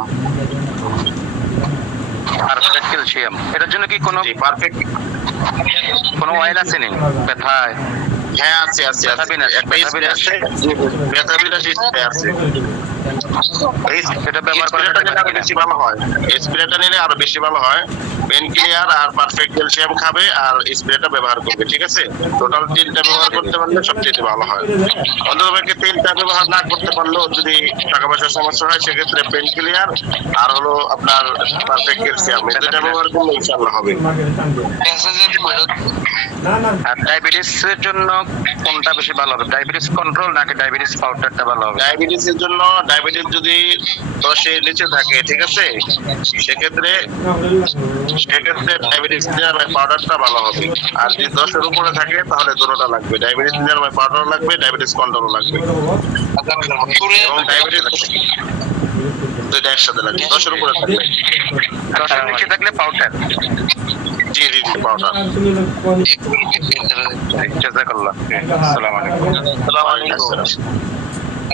পারফেক্ট ক্যালসিয়াম, এটার জন্য কি কোনো পারফেক্ট কোনো অয়েল আছে নি ব্যথায়? হ্যাঁ আছে, একটা স্প্রে আছে, ব্যথা বিনাশ স্প্রে আছে। এই স্প্রেটা ব্যবহার করা বেশি ভালো হয়, স্প্রেটা নিলে আরো বেশি ভালো হয়। পেন ক্লিয়ার আর পারফেক্ট ক্যালসিয়াম খাবে আর স্প্রেটা ব্যবহার করবে, ঠিক আছে? টোটাল 3টা ব্যবহার করতে পারলে সবচেয়ে ভালো হয়। অন্ততপক্ষে 3টা ব্যবহার না করতে পারলেও যদি টাকা পয়সার সমস্যা হয় সেক্ষেত্রে পেন ক্লিয়ার আর হলো আপনার পারফেক্ট ক্যালসিয়াম এটা ব্যবহার করলে ইনশাআল্লাহ হবে। আর ডায়াবেটিসের জন্য কোনটা বেশি ভালো হবে, ডায়াবেটিস কন্ট্রোল নাকি ডায়াবেটিস পাউডারটা ভালো হবে? ডায়াবেটিসের জন্য ডায়াবেটিস যদি 10-এর নিচে থাকে, ঠিক আছে, সেক্ষেত্রে ডায়াবেটিস নিরাময় পাউডারটা ভালো হবে। আর যদি 10-এর উপরে থাকে তাহলে দুটোটা লাগবে, ডায়াবেটিস নিরাময় পাউডার লাগবে, ডায়াবেটিস কন্ট্রোল লাগবে এবং ডায়াবেটিস দুইটা একসাথে লাগবে। 10-এর উপরে থাকলে, 10-এর নিচে থাকলে পাউডার। জি জি পাউডার। জাযাকাল্লাহ। আসসালামু আলাইকুম।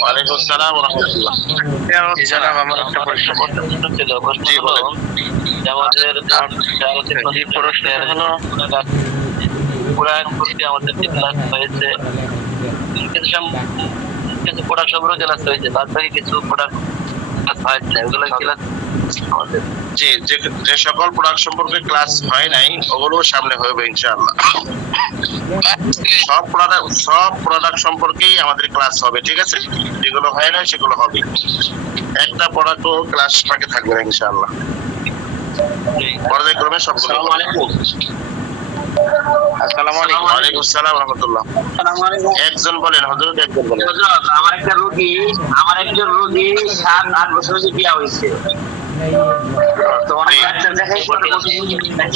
ওয়ালাইকুম আসসালাম ওয়া রাহমাতুল্লাহ। জানাব আমার একটা প্রশ্ন ছিল, প্রশ্ন হলো যে আমাদের প্রশ্ন হলো পুরা করতে আমাদের যে ক্লাস হয়েছে কিছু প্রোডাক্ট সম্পর্কে ক্লাস হয়েছে, বাদ বাকি কিছু প্রোডাক্ট ক্লাস হয়নি, ওগুলো ক্লাস জি যে সকল প্রোডাক্ট সম্পর্কে ক্লাস হয় নাই ওগুলো সামনে হবে ইনশাআল্লাহ। সব প্রোডাক্ট সম্পর্কেই আমাদের ক্লাস হবে, ঠিক আছে? যেগুলো হয় না সেগুলো হবে, একটা প্রোডাক্টও ক্লাস বাকি থাকবে না ইনশাআল্লাহ। পর্যায়ক্রমে সবগুলো। আসসালামু আলাইকুম। ওয়ালাইকুম আসসালাম ওয়া রাহমাতুল্লাহ। একজন বলেন হযরত, একজন বলেন। আমার একজন রোগী 7-8 বছর হয়েছে বিয়ে হয়েছে, তো অনেক ডাক্তার দেখাই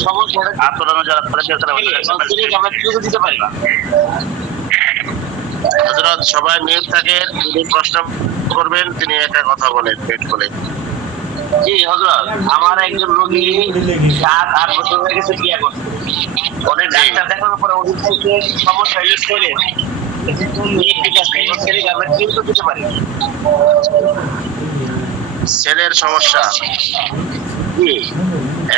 সমস্যা আপনারা যারা আমরা কিছু দিতে পারি না। হযরত সবাই মিউট থাকে, যদি প্রশ্ন করবেন তিনি একা কথা বলেন, পেট বলেন। জি হযরত, আমার একজন রোগী 7-8 বছর হয়ে গেছে বিয়ে করতে, অনেক ডাক্তার দেখানোর পরে ওদের থেকে সমস্যা হয়েছে, আমরা কিছু দিতে পারি না। সেলের সমস্যা,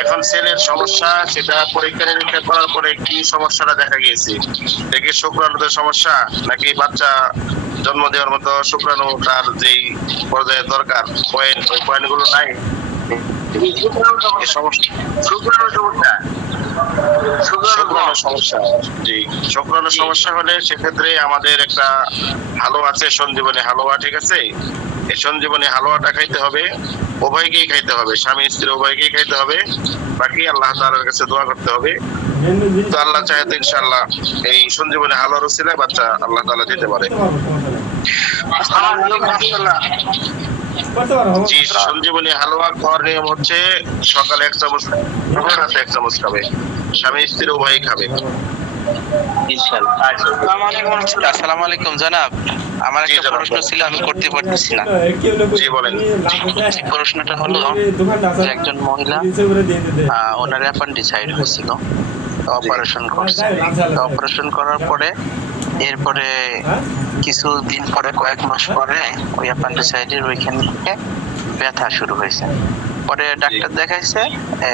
এখন সেলের সমস্যা সেটা পরীক্ষা নিরীক্ষা করার পরে কি সমস্যাটা দেখা গিয়েছে? দেখি শুক্রাণুদের সমস্যা নাকি বাচ্চা জন্ম দেওয়ার মতো শুক্রাণু তার যেই পর্যায়ে দরকার পয়েন্ট, ওই পয়েন্ট গুলো নাই, শুক্রাণুর সমস্যা। জি, শুক্রাণুর সমস্যা হলে সেক্ষেত্রে আমাদের একটা হালুয়া আছে, সঞ্জীবনী হালুয়া, ঠিক আছে? এই সঞ্জীবনী হালুয়াটা খাইতে হবে, উভয়কেই খাইতে হবে, স্বামী স্ত্রী উভয়কেই খাইতে হবে। বাকি আল্লাহ তাআলার কাছে দোয়া করতে হবে। তো আল্লাহ চাহে তো ইনশাআল্লাহ এই সঞ্জীবনী হালুয়ার উসিলায় বাচ্চা আল্লাহ তাআলা দিতে পারে। জি, সঞ্জীবনী হালুয়া খাওয়ার নিয়ম হচ্ছে সকালে 1 চামচ, রাতে 1 চামচ খাবে, স্বামী স্ত্রী উভয়ই খাবে। আসসালামু আলাইকুম জনাব, আমার একটা প্রশ্ন ছিল, আমি করতে পারতেছি না। জি বলেন। প্রশ্নটা হলো যে একজন মহিলা ওনার অ্যাপেন্ডিসাইড হয়েছিল, অপারেশন করছে, অপারেশন করার পরে এরপরে কিছুদিন পরে, কয়েক মাস পরে ওই অ্যাপেন্ডিসাইডের ওইখান থেকে ব্যথা শুরু হয়েছে। পরে ডাক্তার দেখাইছে,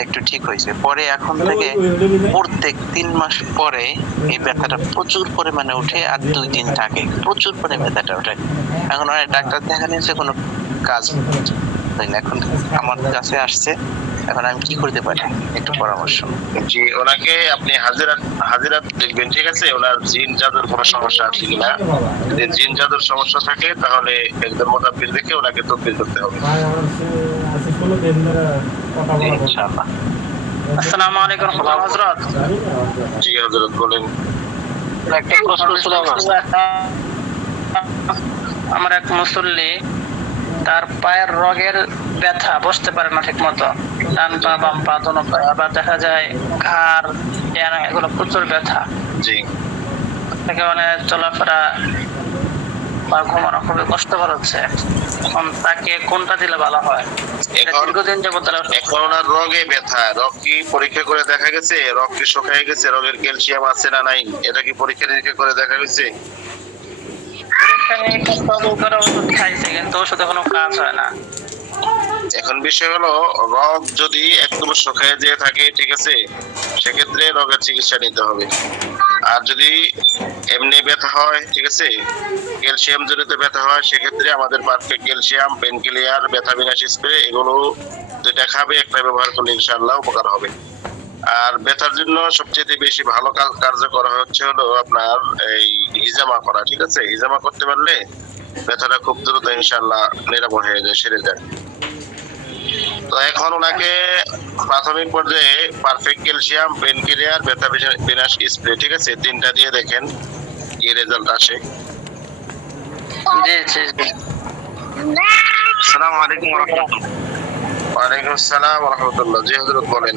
একটু ঠিক হয়েছে। পরে এখন থেকে প্রত্যেক 3 মাস পরে এই ব্যথাটা প্রচুর পরিমাণে উঠে আর 2 দিন থাকে, প্রচুর পরিমাণে ব্যথাটা ওঠে। এখন অনেক ডাক্তার দেখা নিয়েছে, কোনো কাজ হয় না। এখন আমার কাছে আসছে, এখন আমি কি করতে পারি, একটু পরামর্শ। জি, ওনাকে আপনি হাজিরাত দেখবেন, ঠিক আছে? ওনার জিন জাদুর কোনো সমস্যা আছে কিনা, যদি জিন জাদুর সমস্যা থাকে তাহলে একদম মোতাবিক দেখে ওনাকে তদবির করতে হবে। ইনশাআল্লাহ। আসসালামু আলাইকুম হযরত। জি হযরত বলেন। একটা প্রশ্ন ছিল আমার এক মুসল্লি, তার পায়ের রগের ব্যথা, বসতে পারে না ঠিক মতো, ডান পা বাম পা দোনো পা, আবার দেখা যায় ঘাড় এগুলো প্রচুর ব্যথা। জি, তাকে মানে চলাফেরা বা ঘুমানো খুবই কষ্টকর হচ্ছে। এখন তাকে কোনটা দিলে ভালো হয়? দীর্ঘদিন যাবত এখন ওনার রগে ব্যথা, রগ কি পরীক্ষা করে দেখা গেছে? রগ কি শুকিয়ে গেছে? রগের ক্যালসিয়াম আছে না নাই, এটা কি পরীক্ষা নিরীক্ষা করে দেখা গেছে? ওষুধ খাইছে, কিন্তু ওষুধে কোনো কাজ হয় না। এখন বিষয় হলো, রগ যদি একদম শুকিয়ে যেয়ে থাকে, ঠিক আছে, সেক্ষেত্রে রগের চিকিৎসা নিতে হবে। আর যদি এমনি ব্যথা হয়, ঠিক আছে, ক্যালসিয়াম জনিত ব্যথা হয়, সেক্ষেত্রে আমাদের পারফেক্ট ক্যালসিয়াম পেন ক্লিয়ার ব্যথা বিনাশ স্প্রে এগুলো দুইটা খাবে, একটা ব্যবহার করলে ইনশাআল্লাহ উপকার হবে। আর ব্যথার জন্য সবচেয়ে বেশি ভালো কার্যকর হচ্ছে হলো আপনার এই হিজামা করা, ঠিক আছে। হিজামা করতে পারলে ব্যথাটা খুব দ্রুত ইনশাআল্লাহ নিরাময় হয়ে যায়, সেরে যায়। তো এখন ওনাকে প্রাথমিক পর্যায়ে পারফেক্ট ক্যালসিয়াম পেন ক্লিয়ার ব্যথা বিনাশ স্প্রে, ঠিক আছে, 3টা দিয়ে দেখেন কি রেজাল্ট আসে। আসসালামু আলাইকুম ওয়া রাহমাতুল্লাহ। ওয়ালাইকুম আসসালাম ওয়া রাহমাতুল্লাহ। জি হযরত বলেন।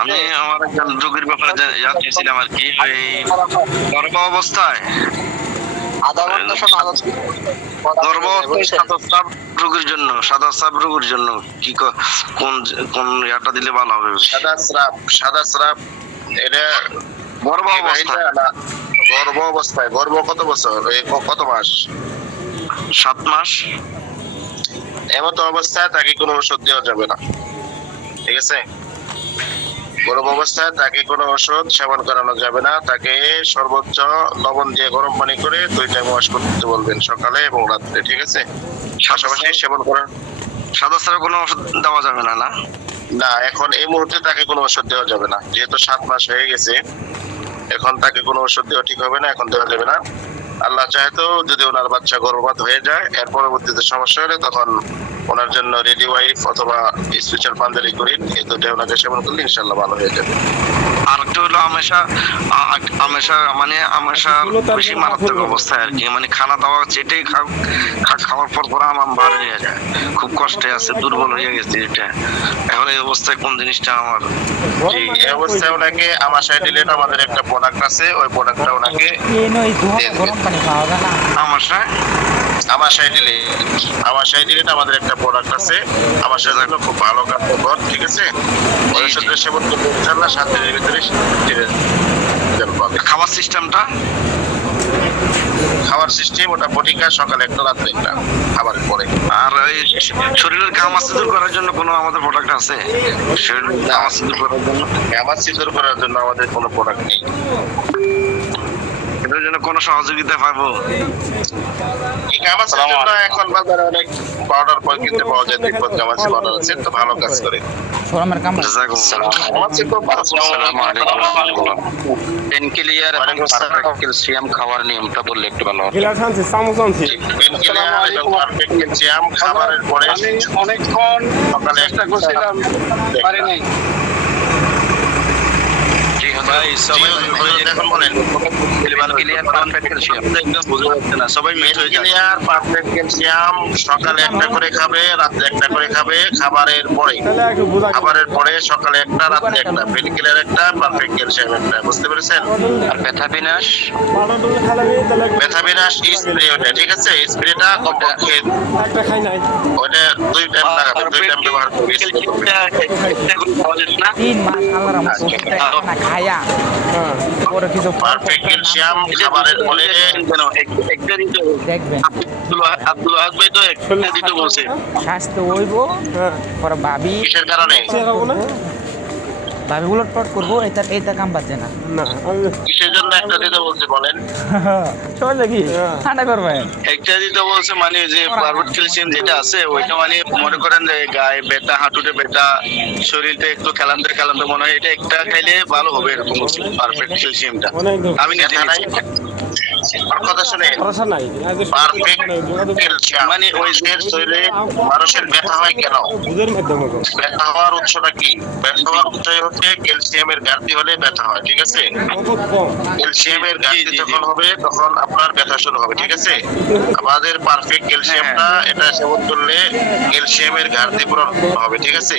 আমি আমার একজন রোগীর ব্যাপারে জানতে চাইছিলাম আর কি, ওই গর্ভ অবস্থায় সাদা স্রাব রোগের জন্য কি কোন ইয়াটা দিলে ভালো হবে? সাদা স্রাব এটা গর্ভ অবস্থায়? গর্ভ অবস্থায়। গর্ভ কত বছর, কত মাস? 7 মাস। এমত অবস্থায় তাকে কোনো ওষুধ দেওয়া যাবে না, ঠিক আছে। গর্ভ অবস্থায় তাকে কোনো ওষুধ সেবন করানো যাবে না। তাকে সর্বোচ্চ লবণ দিয়ে গরম পানি করে 2 টাইম ওয়াশ করতে বলবেন, সকালে এবং রাত্রে, ঠিক আছে। পাশাপাশি সেবন করার সাদা স্রাবে কোনো ওষুধ দেওয়া যাবে না? না, এখন এই মুহূর্তে তাকে কোনো ওষুধ দেওয়া যাবে না, যেহেতু 7 মাস হয়ে গেছে। এখন তাকে কোনো ওষুধ দেওয়া ঠিক হবে না, এখন দেওয়া যাবে না। আল্লাহ চাইতো যদি ওনার বাচ্চা গর্ভপাত হয়ে যায়, এর পরবর্তীতে সমস্যা হলে তখন ওনার জন্য রেডি ওয়াইফ অথবা স্পেশাল পাঞ্জারি করিন, এই দুটো ওনাকে সেবন করলে ইনশাআল্লাহ ভালো হয়ে যাবে। আর একটা হলো আমেশা বেশি মারাত্মক অবস্থায় আর কি, মানে খানা দাওয়া যেটাই খাওয়ার পর আমার বার হয়ে যায়, খুব কষ্টে আছে, দুর্বল হয়ে গেছে এটা। এখন এই অবস্থায় কোন জিনিসটা আমার? এই অবস্থায় ওনাকে আমাশায় ডিলেট আমাদের একটা প্রোডাক্ট আছে, ওই প্রোডাক্টটা ওনাকে আমাশায় ডিলেট আমাদের একটা প্রোডাক্ট আছে, আমাশায় জন্য খুব ভালো কার্যকর, ঠিক আছে। ওই ওষুধটা সেবন করলে ইনশাআল্লাহ 7 দিনের ভিতরে খাবার সিস্টেমটা? খাবার সিস্টেম ওটা বটিকা, সকালে একটা রাত্রে একটা খাবারের পরে। আর এই শরীরের ঘামাচি দূর করার জন্য কোনো আমাদের প্রোডাক্ট আছে? শরীরের ঘামাচি দূর করার জন্য? ঘামাচি দূর করার জন্য আমাদের কোনো প্রোডাক্ট নেই। এটার জন্য কোনো সহযোগিতা পাবো? ঘামাচির জন্য এখন বাজারে অনেক পাউডার কিনতে পাওয়া যায়, দেখবেন ঘামাচি পাউডার আছে, তো ভালো কাজ করে। পেন ক্লিয়ার এবং ক্যালসিয়াম খাওয়ার নিয়মটা বললে একটু ভালো হবে। পেন ক্লিয়ার এবং পারফেক্ট ক্যালসিয়াম খাবারের পরে অনেকক্ষণ সকালে চেষ্টা করছিলাম, পারি নাই। ভাই সবাই এখন বলেন ক্লিয়ার পারফেক্ট ক্যালসিয়াম একদম বোঝা যাচ্ছে না, সবাই মিস হয়ে যায়। ক্লিয়ার পারফেক্ট ক্যালসিয়াম সকালে একটা করে খাবে, রাত্রে একটা করে খাবে, খাবারের পরে সকালে একটা, রাত্রে একটা। পেন ক্লিয়ার একটা, পারফেক্ট ক্যালসিয়াম একটা, বুঝতে পেরেছেন? আর ব্যথা বিনাশ স্প্রে ওটা, ঠিক আছে। স্প্রেটা কমপক্ষে ওটা 2 টাইম লাগাবে, 2 টাইম ব্যবহার করবে। 3 মাস আল্লাহর রহমতে খায়া পরে কিছু পারফেক্ট ক্যালসিয়াম খাবারের পরে দেখবেন আব্দুল ওয়াহাব ভাই তো একটা দিতে বলছে। স্বাস্থ্য হইব, পরে ভাবি কিসের কারণে ভাবি উলটপালট করবো, এটা কাম বাজে না। কিসের জন্য একটা দিতে বলছে বলেন? চলে কি ঠান্ডা করবেন? একটা দিতে বলছে মানে যে পারফেক্ট ক্যালসিয়াম যেটা আছে ওইটা, মানে মনে করেন যে গায়ে ব্যথা, হাঁটুতে ব্যথা, শরীরটা একটু ক্যালান্তে মনে হয়, এটা একটা খাইলে ভালো হবে এরকম পারফেক্ট ক্যালসিয়ামটা। আমি নিজে কথা শুনে পারফেক্ট ক্যালসিয়াম মানে ওই যে শরীরে মানুষের ব্যথা হয় কেন, ব্যথা হওয়ার উৎসটা কি? ব্যথা হওয়ার উৎস হচ্ছে ক্যালসিয়ামের ঘাটতি হলে ব্যথা হয়, ঠিক আছে। ক্যালসিয়ামের ঘাটতি যখন হবে তখন আপনার ব্যথা শুরু হবে, ঠিক আছে। আমাদের পারফেক্ট ক্যালসিয়ামটা এটা সেবন করলে ক্যালসিয়ামের ঘাটতি পূরণ হবে, ঠিক আছে।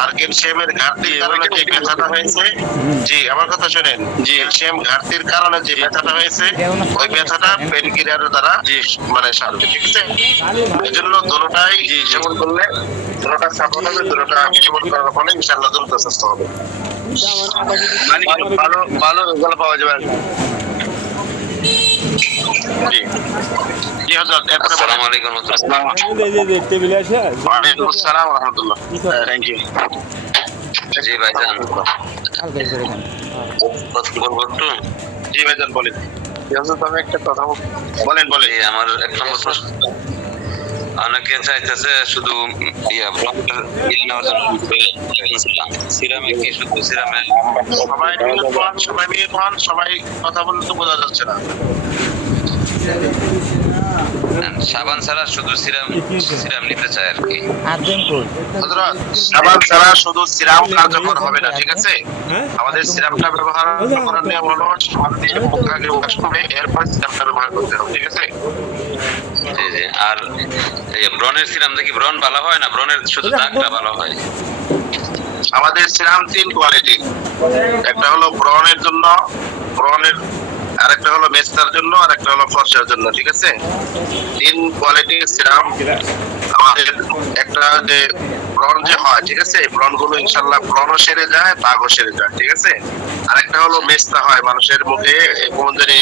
আর ক্যালসিয়ামের ঘাটতির কারণে যে ব্যথাটা হয়েছে, জি আমার কথা শুনেন, ক্যালসিয়াম ঘাটতির কারণে যে ব্যথাটা হয়েছে ওই ব্যথাটা পেন ক্লিয়ারের দ্বারা মানে সারবে, ঠিক আছে। এই জন্য দুটোটাই সেবন করলে দুটোটা সাপোর্ট হবে, দুটোটা সেবন করার ফলে ইনশাআল্লাহ দ্রুত সুস্থ হবে, মানে ভালো রেজাল্ট পাওয়া যাবে। জি জি হযরত। আসসালামু আলাইকুম। ওয়ালাইকুম আসসালাম ওয়া রাহমাতুল্লাহ। Thank you. জি ভাইজান হালকা করে দেন। বলবো একটু জি ভাইজান বলেন। আমি একটা কথা বলেন বলেন। আমার এক নম্বর প্রশ্ন, অনেকে চাইতেছে শুধু নেওয়ার জন্য সিরামে কি শুধু সিরামে সবাই কথা বললে তো বোঝা যাচ্ছে না। সাবান ছাড়া শুধু সিরাম নিতে চায় আর কি। হযরত, সাবান ছাড়া শুধু সিরাম কার্যকর হবে না, ঠিক আছে? আমাদের সিরামটা ব্যবহার করার নিয়ম হলো সাবান দিয়ে মুখ আগে ওয়াশ করে এরপর সিরামটা ব্যবহার করতে হবে, ঠিক আছে? জি জি। আর এই ব্রণের সিরাম দেখি ব্রণ ভালো হয় না, ব্রণের শুধু দাগটা ভালো হয়। আমাদের সিরাম 3 কোয়ালিটির, একটা হলো ব্রণের জন্য, আরেকটা হলো মেস্তার জন্য, আর একটা হলো ফর্সার জন্য, ঠিক আছে? 3 কোয়ালিটির সিরাম আমাদের। একটা যে ব্রণ যে হয়, ঠিক আছে, ব্রণ গুলো ইনশাআল্লাহ ব্রণও সেরে যায়, দাগও সেরে যায়, ঠিক আছে? আরেকটা হলো মেস্তা হয়, মানুষের মুখে কোন জানি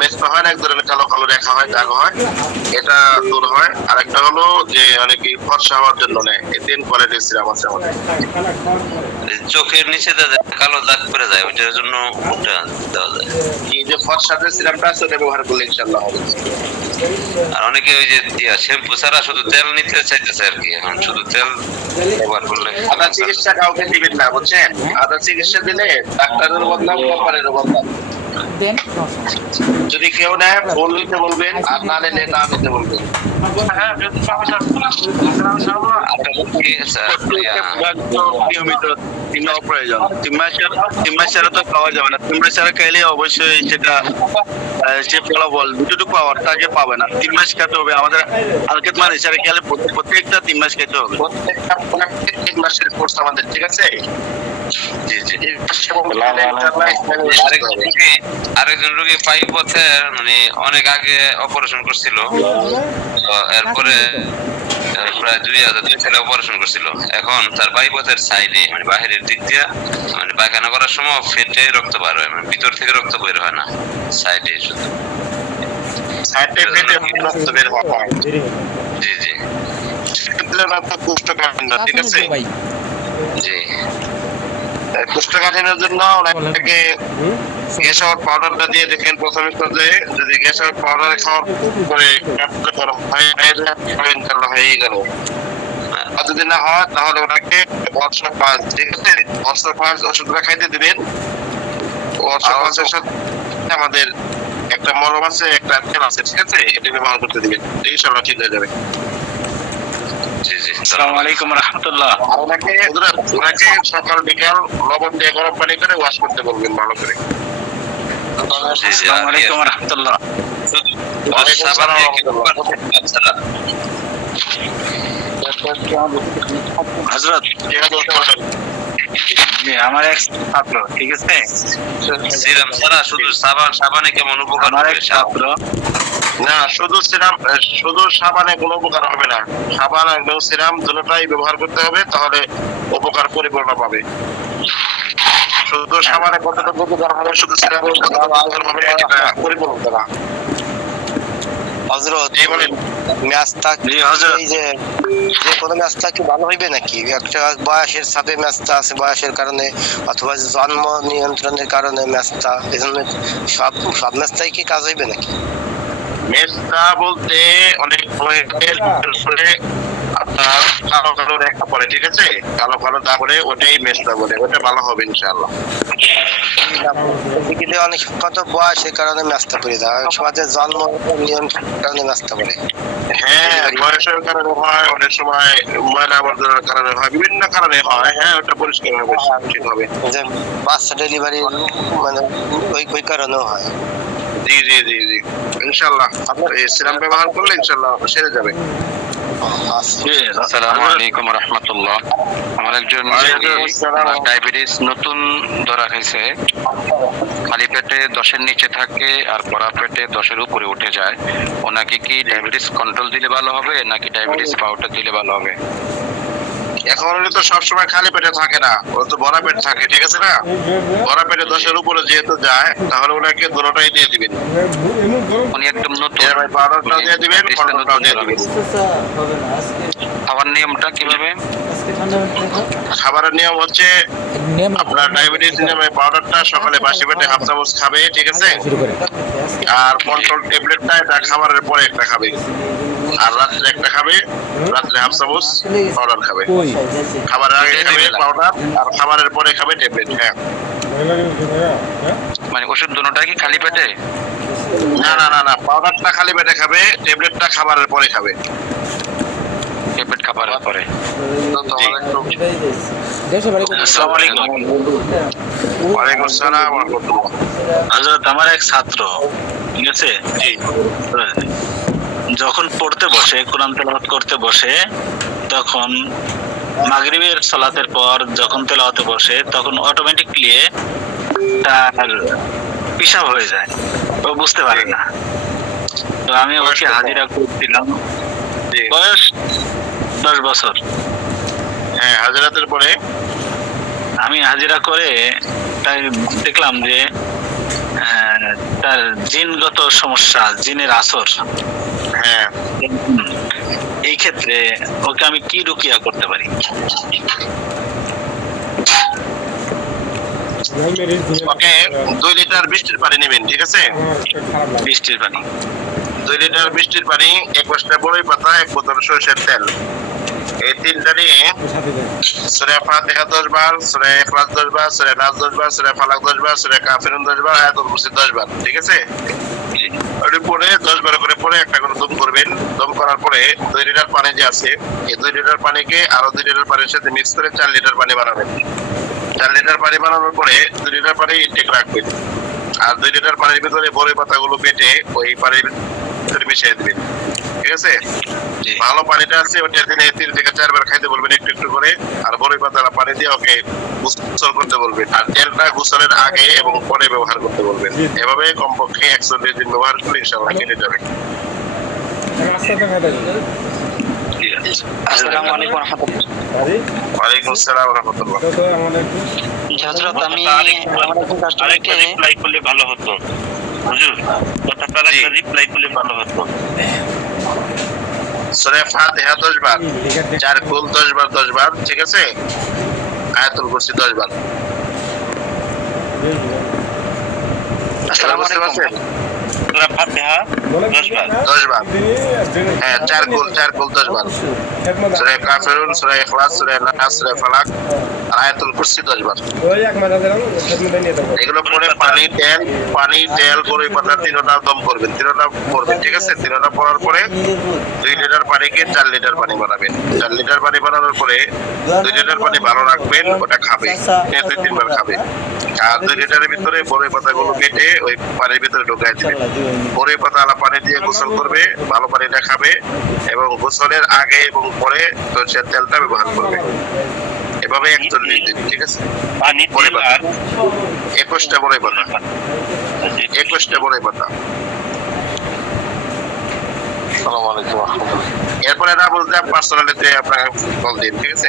মেস্তা হয় না, এক ধরনের কালো কালো রেখা হয়, দাগ হয়, এটা দূর হয়। আরেকটা হলো যে অনেকে ফর্সা হওয়ার জন্য নেয়। এই 3 কোয়ালিটির সিরাম আছে আমাদের। চোখের নিচে কালো দাগ পড়ে যায়, ওইটার জন্য ওটা দেওয়া যায়। এই যে ফর্সার যে সিরামটা আছে ওটা ব্যবহার করলে ইনশাআল্লাহ হবে। আর অনেকে ওই যে শ্যাম্পু ছাড়া শুধু তেল নিতে চাইতেছে আর কি, এখন শুধু তেল ব্যবহার করলে। আদা চিকিৎসা কাউকে দিবেন না, বুঝছেন? আদা চিকিৎসা দিলে ডাক্তারের বদনাম, কোম্পানির বদনাম। যদি কেউ নেয় ফুল নিতে বলবেন, আর না নিলে না নিতে বলবেন। নিয়মিত নেওয়া প্রয়োজন। 3 মাস ছাড়া তো খাওয়া যাবে না। 3 মাস ছাড়া খাইলে অবশ্যই সেটা যে ফলাফল যতটুকু পাওয়ার তাকে পাবে না। 3 মাস খেতে হবে। আমাদের আলকেত মান হিসাবে খেলে প্রত্যেকটা 3 মাস খেতে হবে। প্রত্যেকটা 3 মাসের কোর্স আমাদের, ঠিক আছে? জি জি। আরেকজন রোগী 5 বছর মানে অনেক আগে অপারেশন করছিল, তো এরপরে প্রায় 2002 সালে অপারেশন করছিল। এখন তার 5 বছর সাইডে মানে বাহিরের দিক দিয়ে মানে পায়খানা করার সময় ফেটে রক্ত বার হয়, মানে ভিতর থেকে রক্ত বের হয় না, সাইডে শুধু সাইডে ফেটে রক্ত বের হয়। জি জি। কোষ্ঠকাঠিন্য, ঠিক আছে? জি। কোষ্ঠকাঠিন্যের জন্য অনেকে গ্যাস আউট পাউডারটা দিয়ে দেখেন প্রথমে পর্যায়ে, যদি গ্যাস আউট পাউডার খাওয়ার পরে হয়ে গেল। আর যদি না হয় তাহলে ওনাকে অর্থোপাস, ঠিক আছে, অর্থোপাস ওষুধটা খাইতে দিবেন। অর্থোপাসের সাথে আমাদের একটা মলম আছে, একটা তেল আছে, ঠিক আছে, এটা ব্যবহার করতে দিবেন, ইনশাআল্লাহ ঠিক হয়ে যাবে। জি জি। আসসালামু আলাইকুম রাহমাতুল্লাহ। আর ওনাকে সকাল বিকাল লবণ দিয়ে গরম পানি করে ওয়াশ করতে বলবেন ভালো করে। আসসালামু আলাইকুম রাহমাতুল্লাহ। হযরত, আমার এক ছাত্র, ঠিক আছে, সিরাম ছাড়া শুধু সাবানে কেমন উপকার হবে? ছাত্র না, শুধু সাবানে কোনো উপকার হবে না। সাবান এবং সিরাম দুটোটাই ব্যবহার করতে হবে, তাহলে উপকার পরিপূর্ণ পাবে। শুধু সাবানে কতটুকু উপকার হবে, শুধু সিরামে উপকার হবে, এটা পরিপূর্ণ না। হযরত, ম্যাচটা এই যে কোনো ম্যাচটা কি ভালো হইবে নাকি? একটা বয়সের সাথে ম্যাচটা আছে, বয়সের কারণে অথবা জন্ম নিয়ন্ত্রণের কারণে ম্যাচটা, এজন্য সব ম্যাচটাই কি কাজ হইবে নাকি? মেসটা বলতে অনেক আপনার কালো কালো রেখা পড়ে, ঠিক আছে, কালো কালো দাগ পড়ে, ওটাই মেসটা বলে, ওটা ভালো হবে ইনশাআল্লাহ। অনেক কত বয়সের কারণে ম্যাচটা পড়ে যায়, সমাজের জন্ম নিয়ন্ত্রণের কারণে ম্যাচটা পড়ে। হ্যাঁ, বয়সের কারণে হয়, অনেক সময় ময়লা আবর্জনার কারণে হয়, বিভিন্ন কারণে হয়। হ্যাঁ, ওটা পরিষ্কার হবে, ঠিক হবে। যে বাচ্চা ডেলিভারি মানে ওই কারণেও হয়। জি জি জি জি, ইনশাআল্লাহ আপনার এই সিরাম ব্যবহার করলে ইনশাআল্লাহ সেরে যাবে। আসসালামু আলাইকুম রাহমাতুল্লাহ। আমার একজন ডায়াবেটিস নতুন ধরা হয়েছে, খালি পেটে 10-এর নিচে থাকে আর ভরা পেটে 10-এর উপরে উঠে যায়। ওনাকে কি ডায়াবেটিস কন্ট্রোল দিলে ভালো হবে নাকি ডায়াবেটিস পাউডার দিলে ভালো হবে? এখন তো সবসময় খালি পেটে থাকে না, ও তো ভরা পেট থাকে, ঠিক আছে না? ভরা পেটে 10-এর উপরে যেহেতু যায়, তাহলে ওনাকে দুটোটাই দিয়ে দিবেন। উনি একদম নতুন, পাউডারটাও দিয়ে দিবেন, কন্ট্রোলটাও দিয়ে দিবেন। খাবার নিয়মটা কিভাবে? খাবারের নিয়ম হচ্ছে আপনার ডায়াবেটিস নিয়মে পাউডারটা সকালে বাসি পেটে হাফ চামচ খাবে, ঠিক আছে? আর কন্ট্রোল ট্যাবলেটটা এটা খাবারের পরে একটা খাবে, আর রাত্রে একটা খাবে, রাত্রে হাফ চামচ পাউডার খাবে। খাবারের আগে খাবে পাউডার আর খাবারের পরে খাবে ট্যাবলেট। হ্যাঁ, মানে ওষুধ দুটোটা কি খালি পেটে? না না না না, পাউডারটা খালি পেটে খাবে, ট্যাবলেটটা খাবারের পরে খাবে। ট্যাবলেট খাবারের পরে। আসসালামু আলাইকুম। ওয়ালাইকুম আসসালাম ওয়া রাহমাতুল্লাহ। হযরত আমার এক ছাত্র, ঠিক আছে, যখন পড়তে বসে, কোরআন তেলাওয়াত করতে বসে, তখন মাগরিবের সালাতের পর যখন তেলাওয়াতে বসে, তখন অটোমেটিকলি তার পেশাব হয়ে যায়, ও বুঝতে পারে না। তো আমি ওকে হাজিরা করছিলাম, বয়স 10 বছর। হ্যাঁ, হাজিরাতের পরে আমি হাজিরা করে তাই দেখলাম যে তার জিনগত সমস্যা, জিনের আসর। হ্যাঁ, এই ক্ষেত্রে ওকে আমি কি রুকিয়া করতে পারি? ওকে 2 লিটার বৃষ্টির পানি নেবেন, ঠিক আছে? বৃষ্টির পানি 2 লিটার বৃষ্টির পানি, 21টা বড়ই পাতা, 1 বোতল সরষের তেল, এই তিনটা নিয়ে সূরা ফাতিহা 10 বার, সূরা ইখলাস 10 বার, সূরা নাস 10 বার, সূরা ফালাক 10 বার, সূরা কাফিরুন 10 বার, আয়াতুল কুরসি 10 বার, ঠিক আছে? ওটা পরে 10 বার করে পরে একটা করে দম করবেন। দম করার পরে 2 লিটার পানি যে আছে, এই 2 লিটার পানিকে আরো 2 লিটার পানির সাথে মিক্স করে 4 লিটার পানি বানাবেন। 4 লিটার পানি বানানোর পরে 2 লিটার পানি ইনটেক রাখবেন, আর 2 লিটার পানির ভিতরে বড়ই পাতাগুলো বেটে ওই পানির ভিতরে মিশিয়ে দিবেন, ঠিক আছে? ভালো পানিটা আছে ওটা দিনে 3 থেকে 4 বার খাইতে বলবেন একটু একটু করে, আর বড়ই পাতার পানি দিয়ে ওকে গোসল করতে বলবেন, আর তেলটা গোসলের আগে এবং পরে ব্যবহার করতে বলবেন। এভাবে কমপক্ষে 120 দিন ব্যবহার করলে ইনশাআল্লাহ কেটে যাবে। আসসালামু আলাইকুম ওয়া রাহমাতুল্লাহ। ওয়ালাইকুম আসসালাম ওয়া রাহমাতুল্লাহ। হযরত আমি আরেকটা রিপ্লাই করলে ভালো হতো হুজুর, কথাটা একটা রিপ্লাই করলে ভালো হতো। সূরা ফাতিহা 10 বার, 4 কুল 10 বার 10 বার, ঠিক আছে? আয়াতুল কুরসি 10 বার। আসসালামু আলাইকুম। সূরা ফাতিহা 10 বার 10 বার, হ্যাঁ, 4 কুল 10 বার, সূরা কাফিরুন, সূরা ইখলাস, সূরা নাস, সূরা ফালাক, আয়াতুল কুরসি 10 বার। এগুলো পরে পানি তেল বড়ই পাতা তিনটা দম করবেন, তিনটা পড়বেন, ঠিক আছে? তিনটা পড়ার পরে 2 লিটার পানিকে 4 লিটার পানি বানাবেন। 4 লিটার পানি বানানোর পরে 2 লিটার পানি ভালো রাখবেন, ওটা খাবে, 2-3 বার খাবে। আর 2 লিটারের ভিতরে বড়ই পাতাগুলো কেটে ওই পানির ভিতরে ঢুকাই দিবেন। বড়ই পাতা আলা পানি দিয়ে গোসল করবে, ভালো পানিটা খাবে, এবং গোসলের আগে এবং পরে সরষের তেলটা ব্যবহার করবে। এভাবে 41 দিন, ঠিক আছে? পানি বড়ই পাতা 21টা বড়ই পাতা, 21টা বড়ই পাতা। আসসালামু আলাইকুম ওয়া রাহমাতুল্লাহ। এরপরে না বলতে পার্সোনালিতে আপনাকে কল দিন, ঠিক আছে?